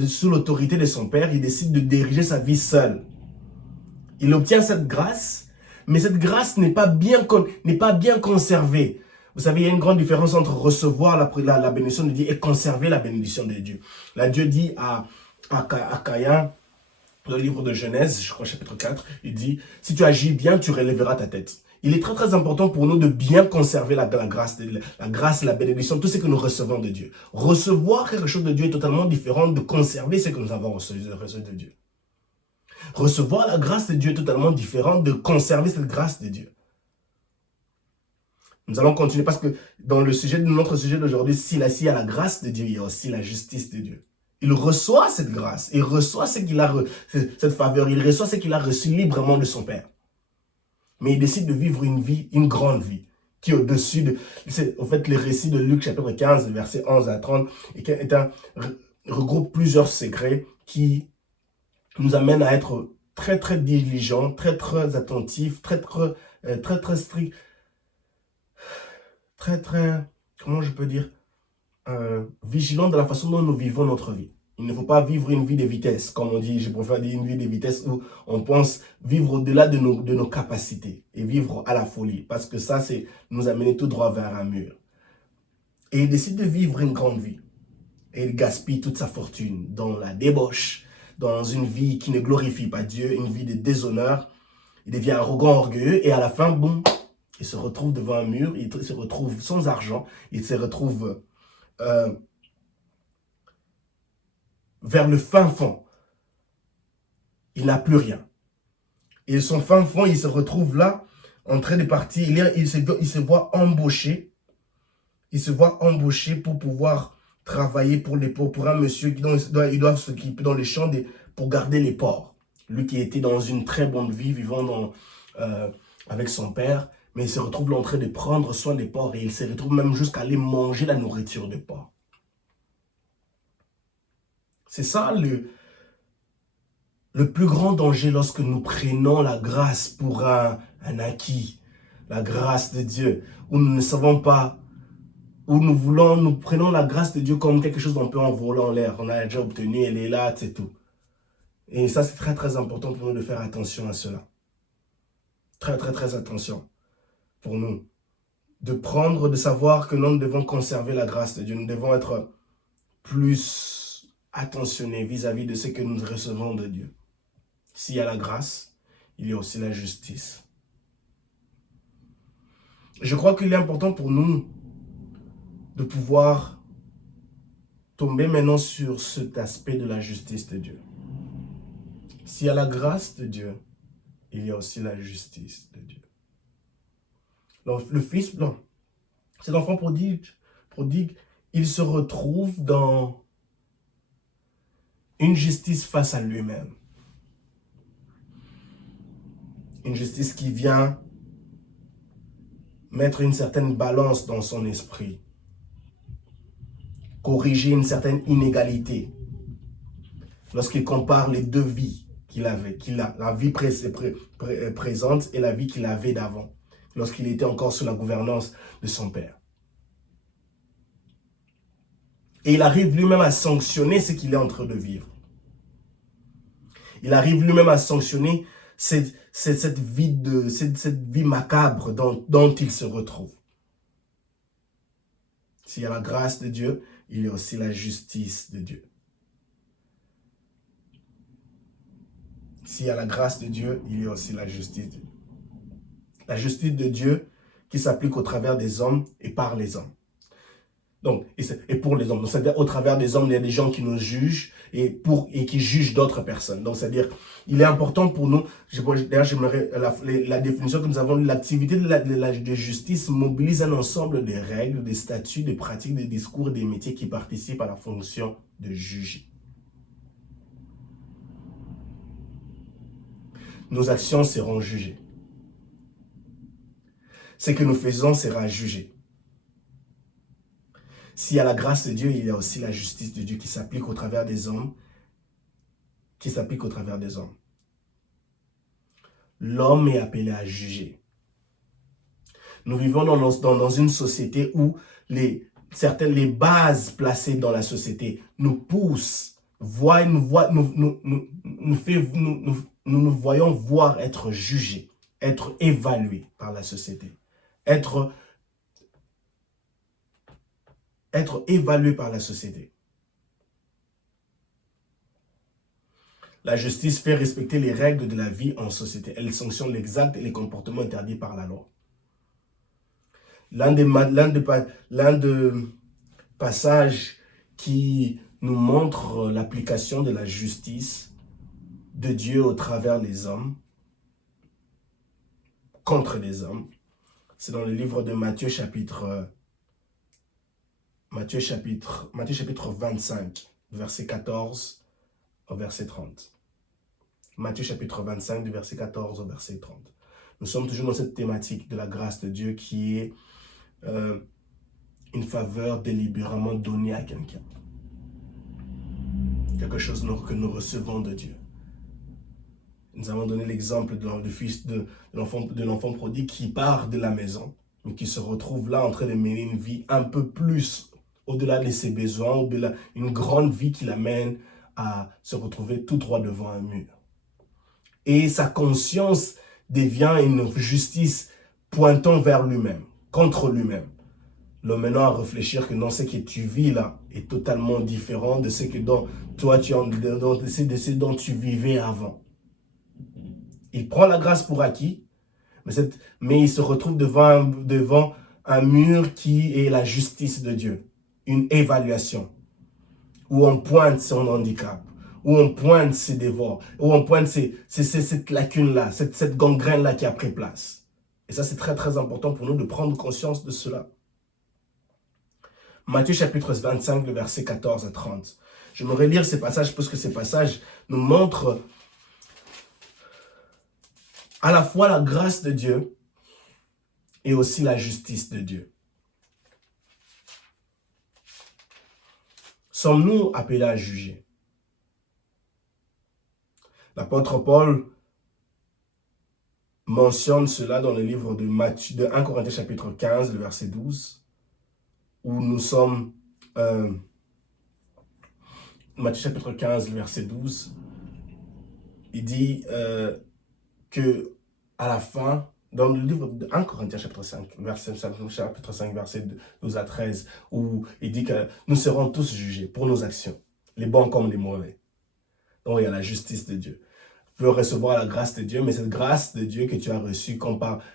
sous l'autorité de son père, il décide de diriger sa vie seul. Il obtient cette grâce, mais cette grâce n'est pas bien conservée. Vous savez, il y a une grande différence entre recevoir la bénédiction de Dieu et conserver la bénédiction de Dieu. Là, Dieu dit à Caïn, dans le livre de Genèse, je crois chapitre 4, il dit, si tu agis bien, tu relèveras ta tête. Il est très très important pour nous de bien conserver la grâce, la bénédiction, tout ce que nous recevons de Dieu. Recevoir quelque chose de Dieu est totalement différent de conserver ce que nous avons reçu de Dieu. Recevoir la grâce de Dieu est totalement différent de conserver cette grâce de Dieu. Nous allons continuer parce que dans notre sujet d'aujourd'hui, s'il y a la grâce de Dieu, il y a aussi la justice de Dieu. Il reçoit cette grâce, il reçoit cette faveur, il reçoit ce qu'il a reçu librement de son Père. Mais il décide de vivre une grande vie, qui est au-dessus de... En fait, le récit de Luc chapitre 15, versets 11 à 30, regroupe plusieurs secrets qui nous amènent à être très très diligents, très très attentifs, très très stricts, très, comment je peux dire, vigilants de la façon dont nous vivons notre vie. Il ne faut pas vivre une vie de vitesse, comme on dit, je préfère dire une vie de vitesse où on pense vivre au-delà de nos capacités et vivre à la folie, parce que ça, c'est nous amener tout droit vers un mur. Et il décide de vivre une grande vie. Et il gaspille toute sa fortune dans la débauche, dans une vie qui ne glorifie pas Dieu, une vie de déshonneur. Il devient arrogant, orgueilleux, et à la fin, boum, il se retrouve devant un mur, il se retrouve sans argent, il se retrouve vers le fin fond. Il n'a plus rien. Et son fin fond, il se retrouve là, en train de partir. Il se voit embauché. Il se voit embauché pour pouvoir travailler pour un monsieur qui doit s'occuper dans les champs pour garder les porcs. Lui qui était dans une très bonne vie, vivant avec son père. Mais il se retrouve là en train de prendre soin des porcs et il se retrouve même jusqu'à aller manger la nourriture des porcs. C'est ça le plus grand danger lorsque nous prenons la grâce pour un acquis, la grâce de Dieu, où nous ne savons pas, où nous prenons la grâce de Dieu comme quelque chose qu'on peut envoler en l'air. On a déjà obtenu, elle est là, c'est tout. Et ça, c'est très très important pour nous de faire attention à cela. Très très très attention pour nous. De savoir que nous devons conserver la grâce de Dieu. Nous devons être plus attentionnés vis-à-vis de ce que nous recevons de Dieu. S'il y a la grâce, il y a aussi la justice. Je crois qu'il est important pour nous de pouvoir tomber maintenant sur cet aspect de la justice de Dieu. S'il y a la grâce de Dieu, il y a aussi la justice de Dieu. Donc, le fils, cet enfant prodigue, il se retrouve dans une justice face à lui-même. Une justice qui vient mettre une certaine balance dans son esprit, corriger une certaine inégalité. Lorsqu'il compare les deux vies qu'il avait, la vie présente et la vie qu'il avait d'avant, lorsqu'il était encore sous la gouvernance de son père. Et il arrive lui-même à sanctionner ce qu'il est en train de vivre. Il arrive lui-même à sanctionner cette vie macabre dont il se retrouve. S'il y a la grâce de Dieu, il y a aussi la justice de Dieu. S'il y a la grâce de Dieu, il y a aussi la justice de Dieu. La justice de Dieu qui s'applique au travers des hommes et par les hommes. Donc, et pour les hommes. Donc, c'est-à-dire, au travers des hommes, il y a des gens qui nous jugent et qui jugent d'autres personnes. Donc, c'est-à-dire, il est important pour nous, d'ailleurs, j'aimerais la définition que nous avons, l'activité de justice mobilise un ensemble de règles, des statuts, des pratiques, des discours et des métiers qui participent à la fonction de juger. Nos actions seront jugées. Ce que nous faisons sera jugé. S'il y a la grâce de Dieu, il y a aussi la justice de Dieu qui s'applique au travers des hommes. L'homme est appelé à juger. Nous vivons dans une société où les bases placées dans la société nous poussent, nous voyons voir être jugés, être évalués par la société, être évalués par la société. La justice fait respecter les règles de la vie en société. Elle sanctionne les actes et les comportements interdits par la loi. L'un des passages qui nous montre l'application de la justice de Dieu au travers des hommes, contre les hommes, c'est dans le livre de Matthieu chapitre 25, verset 14 au verset 30. Matthieu chapitre 25, du verset 14 au verset 30. Nous sommes toujours dans cette thématique de la grâce de Dieu qui est une faveur délibérément donnée à quelqu'un. Quelque chose que nous recevons de Dieu. Nous avons donné l'exemple de l'enfant prodigue qui part de la maison, mais qui se retrouve là en train de mener une vie un peu plus au-delà de ses besoins, au-delà une grande vie qui l'amène à se retrouver tout droit devant un mur. Et sa conscience devient une justice pointant vers lui-même, contre lui-même. Le menant à réfléchir que non, ce que tu vis là est totalement différent de ce que dont tu vivais avant. Il prend la grâce pour acquis, mais il se retrouve devant un mur qui est la justice de Dieu, une évaluation, où on pointe son handicap, où on pointe ses devoirs, où on pointe cette lacune-là, cette gangrène-là qui a pris place. Et ça, c'est très très important pour nous de prendre conscience de cela. Matthieu chapitre 25, le verset 14 à 30. J'aimerais lire ces passages parce que ces passages nous montrent à la fois la grâce de Dieu et aussi la justice de Dieu. Sommes-nous appelés à juger? L'apôtre Paul mentionne cela dans le livre de 1 Corinthiens chapitre 15, le verset 12, où nous sommes, Matthieu chapitre 15, le verset 12, il dit que à la fin, dans le livre de 1 Corinthiens chapitre 5, chapitre 5, verset 12 à 13, où il dit que nous serons tous jugés pour nos actions, les bons comme les mauvais. Donc il y a la justice de Dieu. Tu peux recevoir la grâce de Dieu, mais cette grâce de Dieu que tu as reçue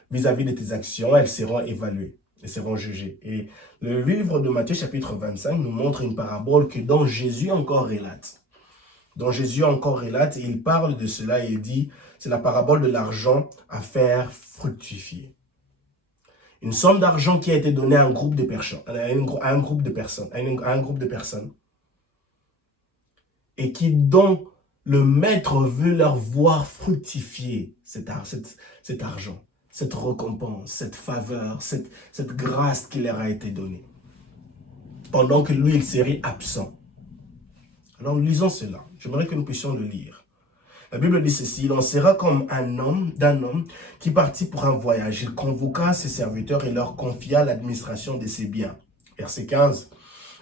vis-à-vis de tes actions, elles seront évaluées, elles seront jugées. Et le livre de Matthieu chapitre 25 nous montre une parabole dont Jésus encore relate. Il parle de cela et il dit, c'est la parabole de l'argent à faire fructifier. Une somme d'argent qui a été donnée à un groupe de personnes. et dont le maître veut leur voir fructifier cet argent, cette récompense, cette faveur, cette grâce qui leur a été donnée. Pendant que lui, il serait absent. Alors, lisons cela. J'aimerais que nous puissions le lire. La Bible dit ceci: il en sera comme d'un homme qui partit pour un voyage. Il convoqua ses serviteurs et leur confia l'administration de ses biens. Verset 15.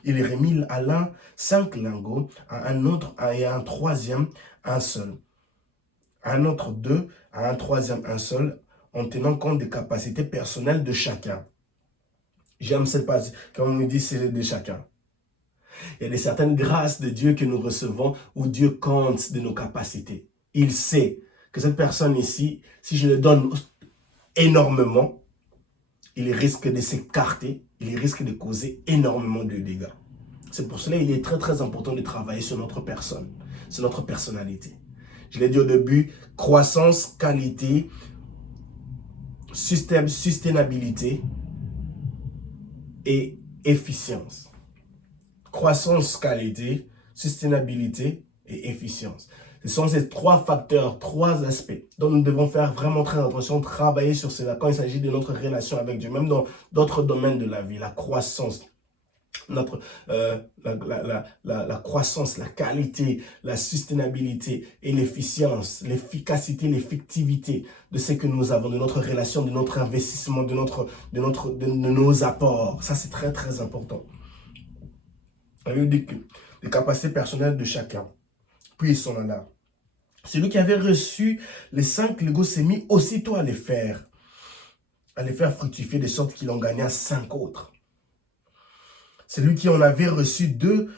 Il remit à l'un 5 lingots, à un autre et à un troisième un seul. À un autre 2, à un troisième un seul, en tenant compte des capacités personnelles de chacun. J'aime cette phrase, comme on nous dit, c'est de chacun. Il y a des certaines grâces de Dieu que nous recevons où Dieu compte de nos capacités. Il sait que cette personne ici, si je le donne énormément, il risque de s'écarter, il risque de causer énormément de dégâts. C'est pour cela qu'il est très très important de travailler sur notre personne, sur notre personnalité. Je l'ai dit au début, croissance, qualité, sustainabilité et efficience. Croissance, qualité, sustainabilité et efficience. Ce sont ces 3 facteurs, 3 aspects dont nous devons faire vraiment très attention, travailler sur cela quand il s'agit de notre relation avec Dieu, même dans d'autres domaines de la vie, la croissance, la croissance, la qualité, la sustainabilité et l'efficience, l'efficacité, l'effectivité de ce que nous avons, de notre relation, de notre investissement, de nos apports. Ça, c'est très, très important. Il dit que les capacités personnelles de chacun. Puis il s'en alla. Celui qui avait reçu les 5 legos s'est mis aussitôt à les faire fructifier de sorte qu'il en gagna 5 autres. Celui qui en avait reçu 2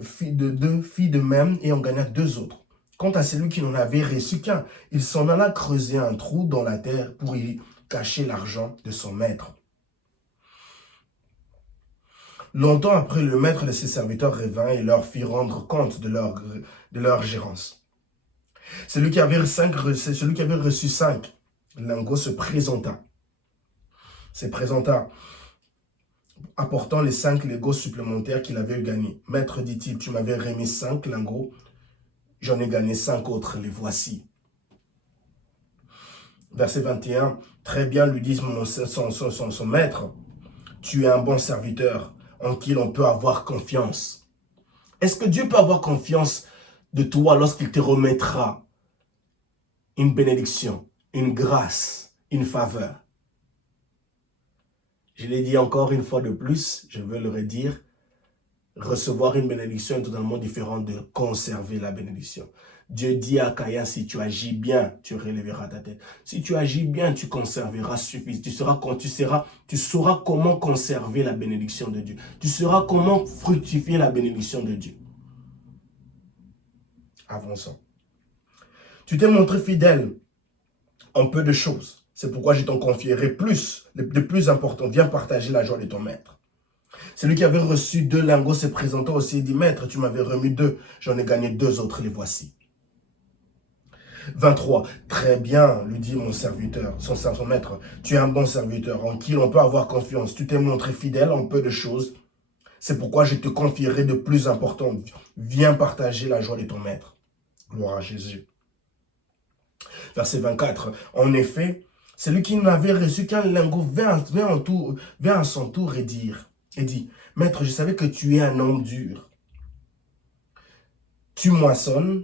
filles de même et en gagna 2 autres. Quant à celui qui n'en avait reçu qu'un, il s'en alla creuser un trou dans la terre pour y cacher l'argent de son maître. Longtemps après, le maître de ses serviteurs revint et leur fit rendre compte de leur gérance. Celui qui avait reçu 5 lingots se présenta, apportant les 5 lingots supplémentaires qu'il avait gagnés. Maître, dit-il, tu m'avais remis 5 lingots, j'en ai gagné 5 autres, les voici. Verset 21, très bien, lui dit son maître, tu es un bon serviteur en qui l'on peut avoir confiance. Est-ce que Dieu peut avoir confiance de toi lorsqu'il te remettra une bénédiction, une grâce, une faveur? Je l'ai dit encore une fois de plus, je veux le redire, recevoir une bénédiction est totalement différent de conserver la bénédiction. Dieu dit à Caïn, si tu agis bien, tu relèveras ta tête. Si tu agis bien, tu conserveras suffisamment. Tu sauras comment conserver la bénédiction de Dieu. Tu sauras comment fructifier la bénédiction de Dieu. Avançons. Tu t'es montré fidèle en peu de choses. C'est pourquoi je t'en confierai plus, de plus important. Viens partager la joie de ton maître. Celui qui avait reçu 2 lingots se présentant aussi et dit, maître, tu m'avais remis 2, j'en ai gagné 2 autres, les voici. 23, très bien, lui dit mon serviteur, son maître, tu es un bon serviteur en qui l'on peut avoir confiance. Tu t'es montré fidèle en peu de choses. C'est pourquoi je te confierai de plus important. Viens partager la joie de ton maître. Gloire à Jésus. Verset 24, en effet, celui qui n'avait reçu qu'un lingot vint à son tour et dit, maître, je savais que tu es un homme dur. Tu moissonnes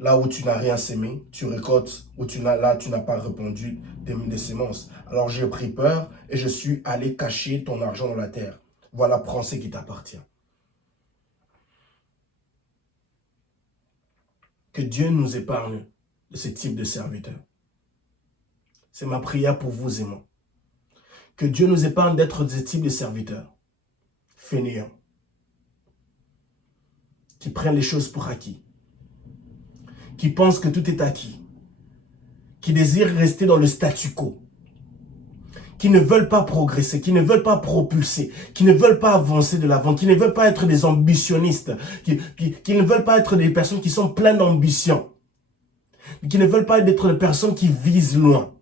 là où tu n'as rien sémé, tu récoltes là tu n'as pas répandu des semences. Alors j'ai pris peur et je suis allé cacher ton argent dans la terre. Voilà, prends ce qui t'appartient. Que Dieu nous épargne de ce type de serviteur. C'est ma prière pour vous et moi. Que Dieu nous épargne d'être ce type de serviteurs fainéants, qui prennent les choses pour acquis, qui pensent que tout est acquis, qui désirent rester dans le statu quo, qui ne veulent pas progresser, qui ne veulent pas propulser, qui ne veulent pas avancer de l'avant, qui ne veulent pas être des ambitionnistes, qui ne veulent pas être des personnes qui sont pleines d'ambition, qui ne veulent pas être des personnes qui visent loin,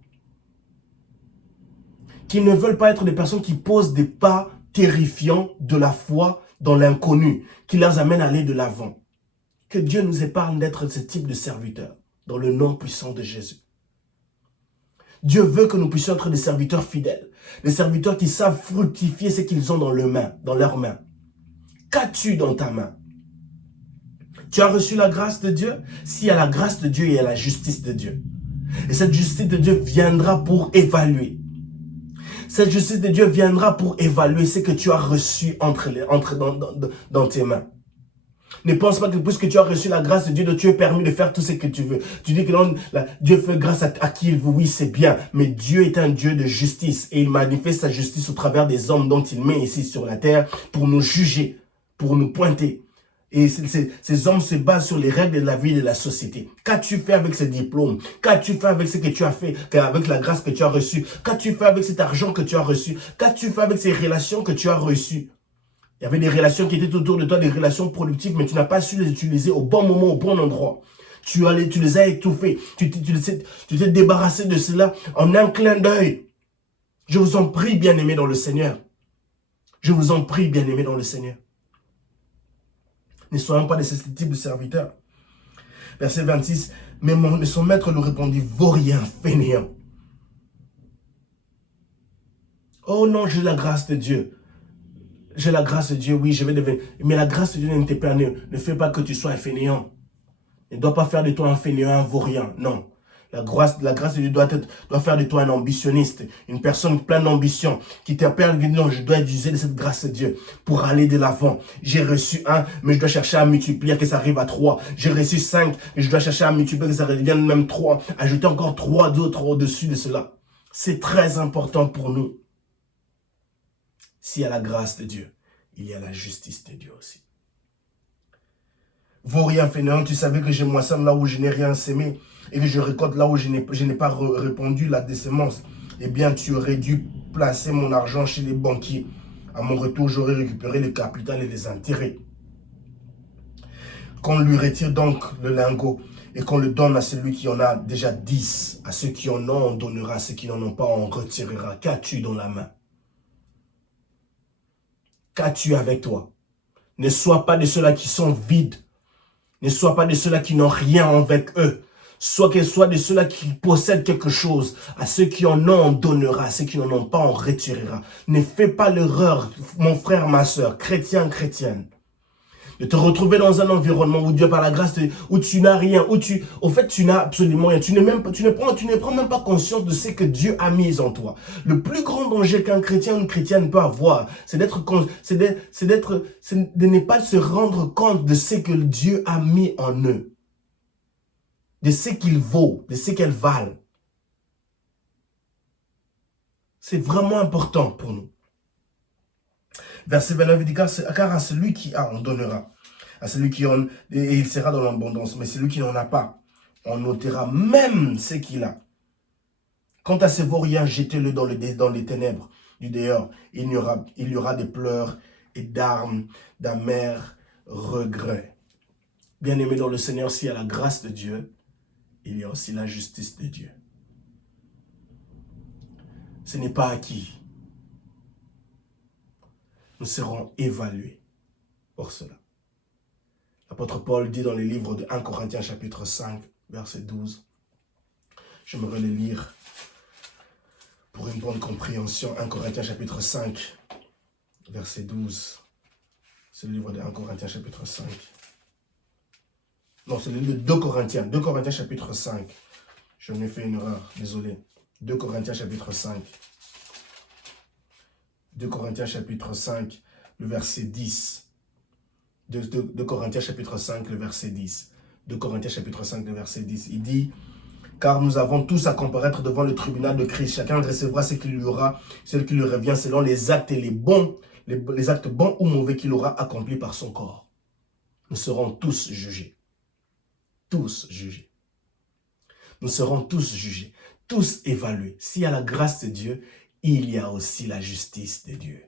qui ne veulent pas être des personnes qui posent des pas terrifiants de la foi dans l'inconnu, qui les amènent à aller de l'avant. Que Dieu nous épargne d'être ce type de serviteur, dans le nom puissant de Jésus. Dieu veut que nous puissions être des serviteurs fidèles, des serviteurs qui savent fructifier ce qu'ils ont dans leurs mains. Qu'as-tu dans ta main? Tu as reçu la grâce de Dieu? S'il y a la grâce de Dieu, il y a la justice de Dieu. Et cette justice de Dieu viendra pour évaluer. Cette justice de Dieu viendra pour évaluer ce que tu as reçu dans tes mains. Ne pense pas que puisque tu as reçu la grâce de Dieu, tu es permis de faire tout ce que tu veux. Tu dis que non, Dieu fait grâce à qui il veut. Oui, c'est bien. Mais Dieu est un Dieu de justice. Et il manifeste sa justice au travers des hommes dont il met ici sur la terre pour nous juger, pour nous pointer. Et ces hommes se basent sur les règles de la vie et de la société. Qu'as-tu fait avec ces diplômes? Qu'as-tu fait avec ce que tu as fait, avec la grâce que tu as reçue? Qu'as-tu fait avec cet argent que tu as reçu? Qu'as-tu fait avec ces relations que tu as reçues? Il y avait des relations qui étaient autour de toi, des relations productives, mais tu n'as pas su les utiliser au bon moment, au bon endroit. Tu les as étouffées. Tu t'es débarrassé de cela en un clin d'œil. Je vous en prie, bien-aimés dans le Seigneur. Je vous en prie, bien-aimés dans le Seigneur. Ne soyons pas de ce type de serviteurs. Verset 26. Mais son maître lui répondit, vaurien, fainéant. Oh non, j'ai la grâce de Dieu. J'ai la grâce de Dieu, oui, je vais devenir. Mais la grâce de Dieu ne te permet, ne fait pas que tu sois un fainéant. Ne doit pas faire de toi un fainéant, un vaurien. Non. La grâce de Dieu doit faire de toi un ambitionniste, une personne pleine d'ambition, qui t'appelle, non, je dois utiliser de cette grâce de Dieu pour aller de l'avant. J'ai reçu 1, mais je dois chercher à multiplier, que ça arrive à 3. J'ai reçu 5, mais je dois chercher à multiplier, que ça revienne même 3. Ajouter encore 3 d'autres au-dessus de cela. C'est très important pour nous. S'il y a la grâce de Dieu, il y a la justice de Dieu aussi. Vaurien fainéant, tu savais que je moissonne là où je n'ai rien sémé et que je récolte là où je n'ai pas répandu la désemence. Eh bien, tu aurais dû placer mon argent chez les banquiers. À mon retour, j'aurais récupéré le capital et les intérêts. Qu'on lui retire donc le lingot et qu'on le donne à celui qui en a déjà 10. À ceux qui en ont, on donnera. À ceux qui n'en ont pas, on retirera. Qu'as-tu dans la main? Qu'as-tu avec toi? Ne sois pas de ceux-là qui sont vides. Ne sois pas de ceux-là qui n'ont rien avec eux. Soit de ceux-là qui possèdent quelque chose. À ceux qui en ont, on donnera. À ceux qui n'en ont pas, on retirera. Ne fais pas l'erreur, mon frère, ma soeur, chrétien, chrétienne, de te retrouver dans un environnement où Dieu, par la grâce, où tu n'as rien, au fait, tu n'as absolument rien. Tu ne prends même pas conscience de ce que Dieu a mis en toi. Le plus grand danger qu'un chrétien ou une chrétienne peut avoir, c'est de ne pas se rendre compte de ce que Dieu a mis en eux. De ce qu'il vaut, de ce qu'elles valent. C'est vraiment important pour nous. Verset 29, il dit, car à celui qui a, on donnera. À celui qui en, et il sera dans l'abondance. Mais celui qui n'en a pas, on notera même ce qu'il a. Quant à ce vaurien, jetez-le dans les ténèbres du dehors. Il y aura des pleurs et d'amers regrets. Bien-aimé dans le Seigneur, s'il y a la grâce de Dieu, il y a aussi la justice de Dieu. Ce n'est pas acquis. Nous serons évalués pour cela. L'apôtre Paul dit dans le livre de 1 Corinthiens chapitre 5, verset 12. J'aimerais le lire pour une bonne compréhension. 1 Corinthiens chapitre 5, verset 12. C'est le livre de 1 Corinthiens chapitre 5. Non, c'est le livre de 2 Corinthiens. 2 Corinthiens chapitre 5. Je m'ai fait une erreur, désolé. 2 Corinthiens chapitre 5. 2 Corinthiens chapitre 5, le verset 10. 2 Corinthiens chapitre 5, le verset 10. 2 Corinthiens chapitre 5, le verset 10. Il dit, car nous avons tous à comparaître devant le tribunal de Christ. Chacun recevra ce qu'il lui aura, ce qui lui revient selon les actes et les actes bons ou mauvais qu'il aura accomplis par son corps. Nous serons tous jugés. Tous jugés. Nous serons tous jugés, tous évalués. S'il y a la grâce de Dieu, il y a aussi la justice de Dieu.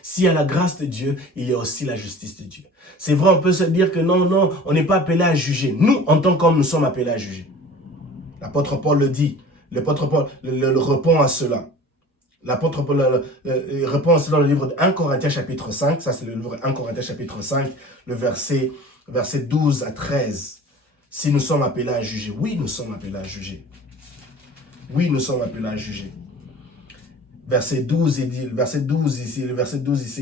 S'il y a la grâce de Dieu, il y a aussi la justice de Dieu. C'est vrai, on peut se dire que non, on n'est pas appelé à juger. Nous, en tant qu'hommes, nous sommes appelés à juger. L'apôtre Paul le dit. L'apôtre Paul le répond à cela. L'apôtre Paul répond aussi dans le livre de 1 Corinthiens chapitre 5, ça c'est le livre 1 Corinthiens chapitre 5, le verset 12 à 13. Si nous sommes appelés à juger, oui, nous sommes appelés à juger. Oui, nous sommes appelés à juger. Verset 12, il dit, le verset 12 ici,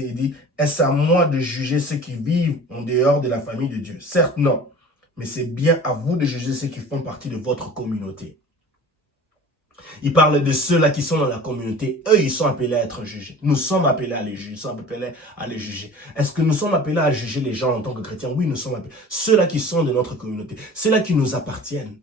il dit, est-ce à moi de juger ceux qui vivent en dehors de la famille de Dieu? Certes, non, mais c'est bien à vous de juger ceux qui font partie de votre communauté. Il parle de ceux-là qui sont dans la communauté. Eux, ils sont appelés à être jugés. Nous sommes appelés à les juger. Ils sont appelés à les juger. Est-ce que nous sommes appelés à juger les gens en tant que chrétiens? Oui, nous sommes appelés. Ceux-là qui sont de notre communauté. Ceux-là qui nous appartiennent.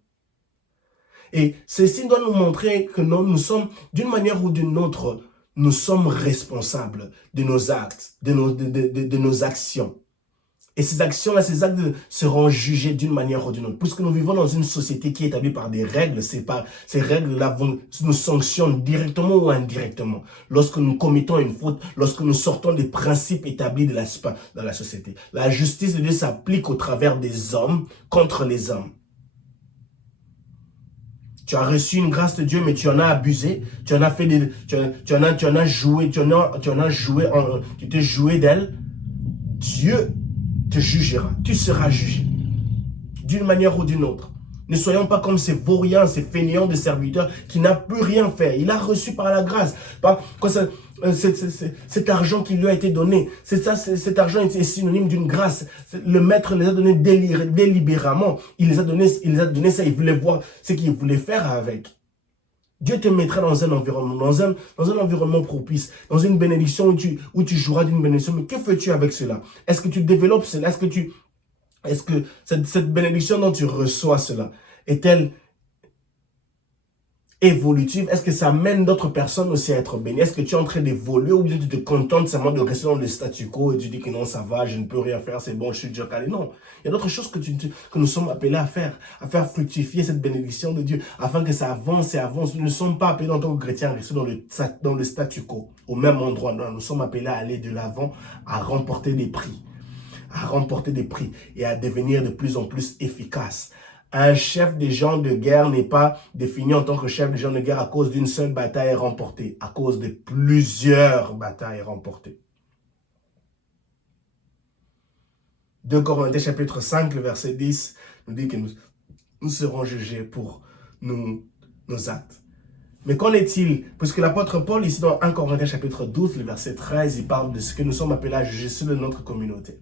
Et ceci doit nous montrer que nous sommes, d'une manière ou d'une autre, nous sommes responsables de nos actes, de nos actions. Et ces actions-là, ces actes seront jugés d'une manière ou d'une autre. Puisque nous vivons dans une société qui est établie par des règles, ces règles-là nous sanctionnent directement ou indirectement. Lorsque nous commettons une faute, lorsque nous sortons des principes établis dans la société. La justice de Dieu s'applique au travers des hommes contre les hommes. Tu as reçu une grâce de Dieu, mais tu en as abusé. Tu en as fait tu t'es joué d'elle. Dieu te jugera. Tu seras jugé. D'une manière ou d'une autre. Ne soyons pas comme ces vauriens, ces fainéants de serviteurs qui n'ont plus rien fait. Il a reçu par la grâce. Cet argent qui lui a été donné, cet argent est synonyme d'une grâce. Le maître les a donnés délibérément. Il les a donné ça, il voulait voir ce qu'il voulait faire avec. Dieu te mettra dans un environnement, dans un environnement propice, dans une bénédiction où tu joueras d'une bénédiction. Mais que fais-tu avec cela? Est-ce que tu développes cela? Est-ce que cette bénédiction dont tu reçois cela est-elle évolutive? Est-ce que ça mène d'autres personnes aussi à être bénies? Est-ce que tu es en train d'évoluer ou bien tu te contentes seulement de rester dans le statu quo et tu dis que non, ça va, je ne peux rien faire, c'est bon, je suis déjà calé? Non, il y a d'autres choses que nous sommes appelés à faire fructifier cette bénédiction de Dieu afin que ça avance et avance. Nous ne sommes pas appelés en tant que chrétiens à rester dans le statu quo, au même endroit. Non, nous sommes appelés à aller de l'avant, à remporter des prix. Et à devenir de plus en plus efficace. Un chef des gens de guerre n'est pas défini en tant que chef des gens de guerre à cause d'une seule bataille remportée, à cause de plusieurs batailles remportées. 2 Corinthiens chapitre 5, le verset 10, nous dit que nous serons jugés pour nos actes. Mais qu'en est-il? Puisque l'apôtre Paul, ici dans 1 Corinthiens chapitre 12, le verset 13, il parle de ce que nous sommes appelés à juger ceux de notre communauté.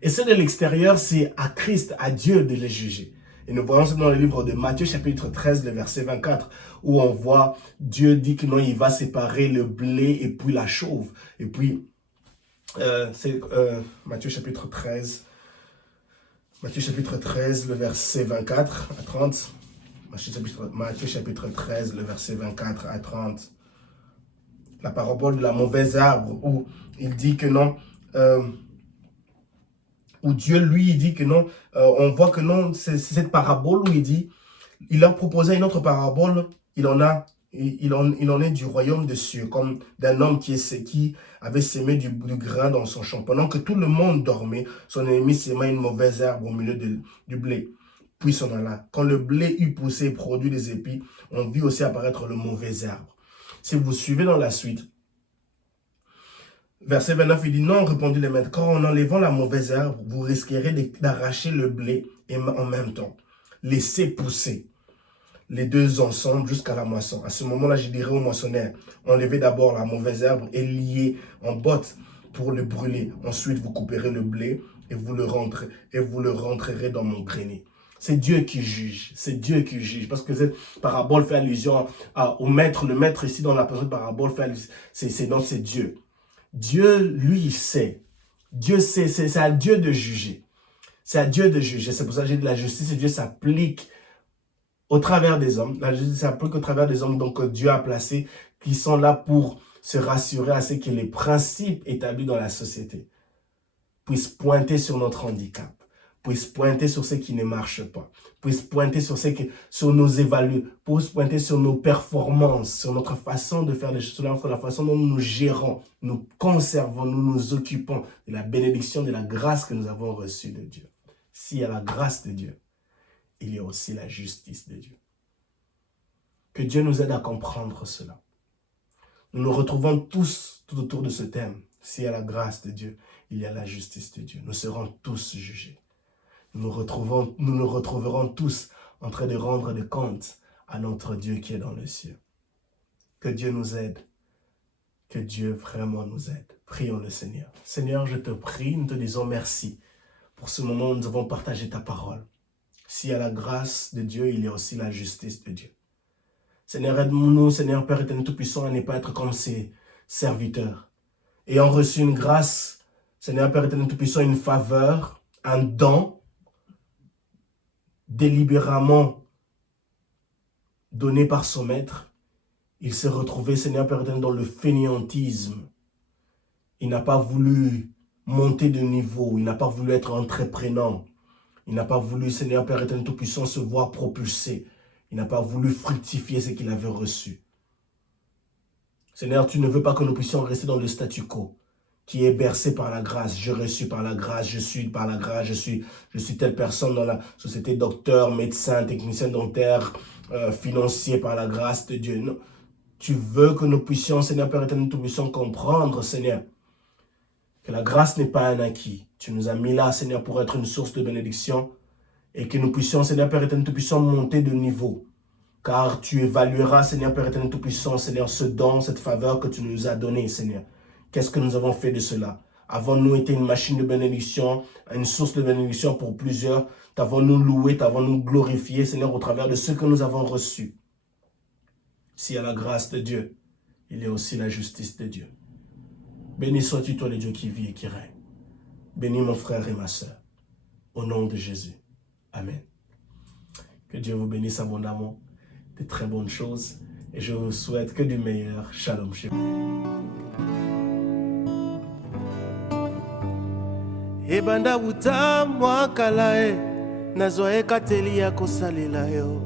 Et ceux de l'extérieur, c'est à Christ, à Dieu de les juger. Et nous voyons ça dans le livre de Matthieu chapitre 13, le verset 24, où on voit Dieu dit que non, il va séparer le blé et puis la chauve. Et puis, c'est Matthieu chapitre 13, le verset 24 à 30. Matthieu chapitre 13, le verset 24 à 30. La parabole de la mauvaise arbre, où il dit que non... où Dieu, lui, il dit que non, on voit que non, c'est cette parabole où il dit, il a proposé une autre parabole, il en est du royaume des cieux, comme d'un homme qui avait semé du grain dans son champ. Pendant que tout le monde dormait, son ennemi sema une mauvaise herbe au milieu du blé. Puis s'en alla. Quand le blé eut poussé et produit des épis, on vit aussi apparaître le mauvais herbe. Si vous suivez dans la suite, verset 29, il dit, non, répondit le maître, quand en enlevant la mauvaise herbe, vous risquerez d'arracher le blé et en même temps. Laissez pousser les deux ensemble jusqu'à la moisson. À ce moment-là, je dirais au moissonneur, enlevez d'abord la mauvaise herbe et liez en botte pour le brûler. Ensuite, vous couperez le blé et vous le rentrerez dans mon grenier. C'est Dieu qui juge. C'est Dieu qui juge. Parce que cette parabole fait allusion au maître. Le maître ici dans la parabole fait allusion. C'est Dieu. Dieu, lui, il sait. Dieu sait, c'est à Dieu de juger. C'est à Dieu de juger. C'est pour ça que j'ai dit la justice de Dieu s'applique au travers des hommes. La justice s'applique au travers des hommes donc Dieu a placé, qui sont là pour se rassurer à ce que les principes établis dans la société puissent pointer sur notre handicap, puissent pointer sur ce qui ne marche pas, puissent pointer sur nos évaluations, puissent pointer sur nos performances, sur notre façon de faire les choses, sur la façon dont nous gérons, nous conservons, nous nous occupons de la bénédiction, de la grâce que nous avons reçue de Dieu. S'il y a la grâce de Dieu, il y a aussi la justice de Dieu. Que Dieu nous aide à comprendre cela. Nous nous retrouvons tous tout autour de ce thème. S'il y a la grâce de Dieu, il y a la justice de Dieu. Nous serons tous jugés. Nous nous retrouverons tous en train de rendre des comptes à notre Dieu qui est dans les cieux. Que Dieu nous aide. Que Dieu vraiment nous aide. Prions le Seigneur. Seigneur, je te prie, nous te disons merci pour ce moment où nous avons partagé ta parole. S'il y a la grâce de Dieu, il y a aussi la justice de Dieu. Seigneur, aide-nous, Seigneur Père éternel Tout-Puissant, à ne pas être comme ses serviteurs. Ayant reçu une grâce, Seigneur Père éternel Tout-Puissant, une faveur, un don, délibérément donné par son maître, il s'est retrouvé, Seigneur Père éternel, dans le fainéantisme. Il n'a pas voulu monter de niveau, il n'a pas voulu être entreprenant. Il n'a pas voulu, Seigneur Père éternel Tout-Puissant, se voir propulsé. Il n'a pas voulu fructifier ce qu'il avait reçu. Seigneur, tu ne veux pas que nous puissions rester dans le statu quo, qui est bercé par la grâce. Je reçu par la grâce, je suis par la grâce, je suis telle personne dans la société, docteur, médecin, technicien dentaire, financier par la grâce de Dieu. Non. Tu veux que nous puissions, Seigneur Père éternel Tout-Puissant, comprendre, Seigneur, que la grâce n'est pas un acquis. Tu nous as mis là, Seigneur, pour être une source de bénédiction et que nous puissions, Seigneur Père éternel Tout-Puissant, monter de niveau. Car tu évalueras, Seigneur Père éternel Tout-Puissant, Seigneur, ce don, cette faveur que tu nous as donné, Seigneur. Qu'est-ce que nous avons fait de cela? Avons-nous été une machine de bénédiction, une source de bénédiction pour plusieurs? T'avons-nous loué, t'avons-nous glorifié, Seigneur, au travers de ce que nous avons reçu? S'il y a la grâce de Dieu, il y a aussi la justice de Dieu. Béni sois-tu, toi, le Dieu qui vit et qui règne. Bénis mon frère et ma soeur. Au nom de Jésus. Amen. Que Dieu vous bénisse abondamment, de très bonnes choses. Et je vous souhaite que du meilleur. Shalom chez vous. Ebanda uta mwakala nazwa ekateli ya kosalela yo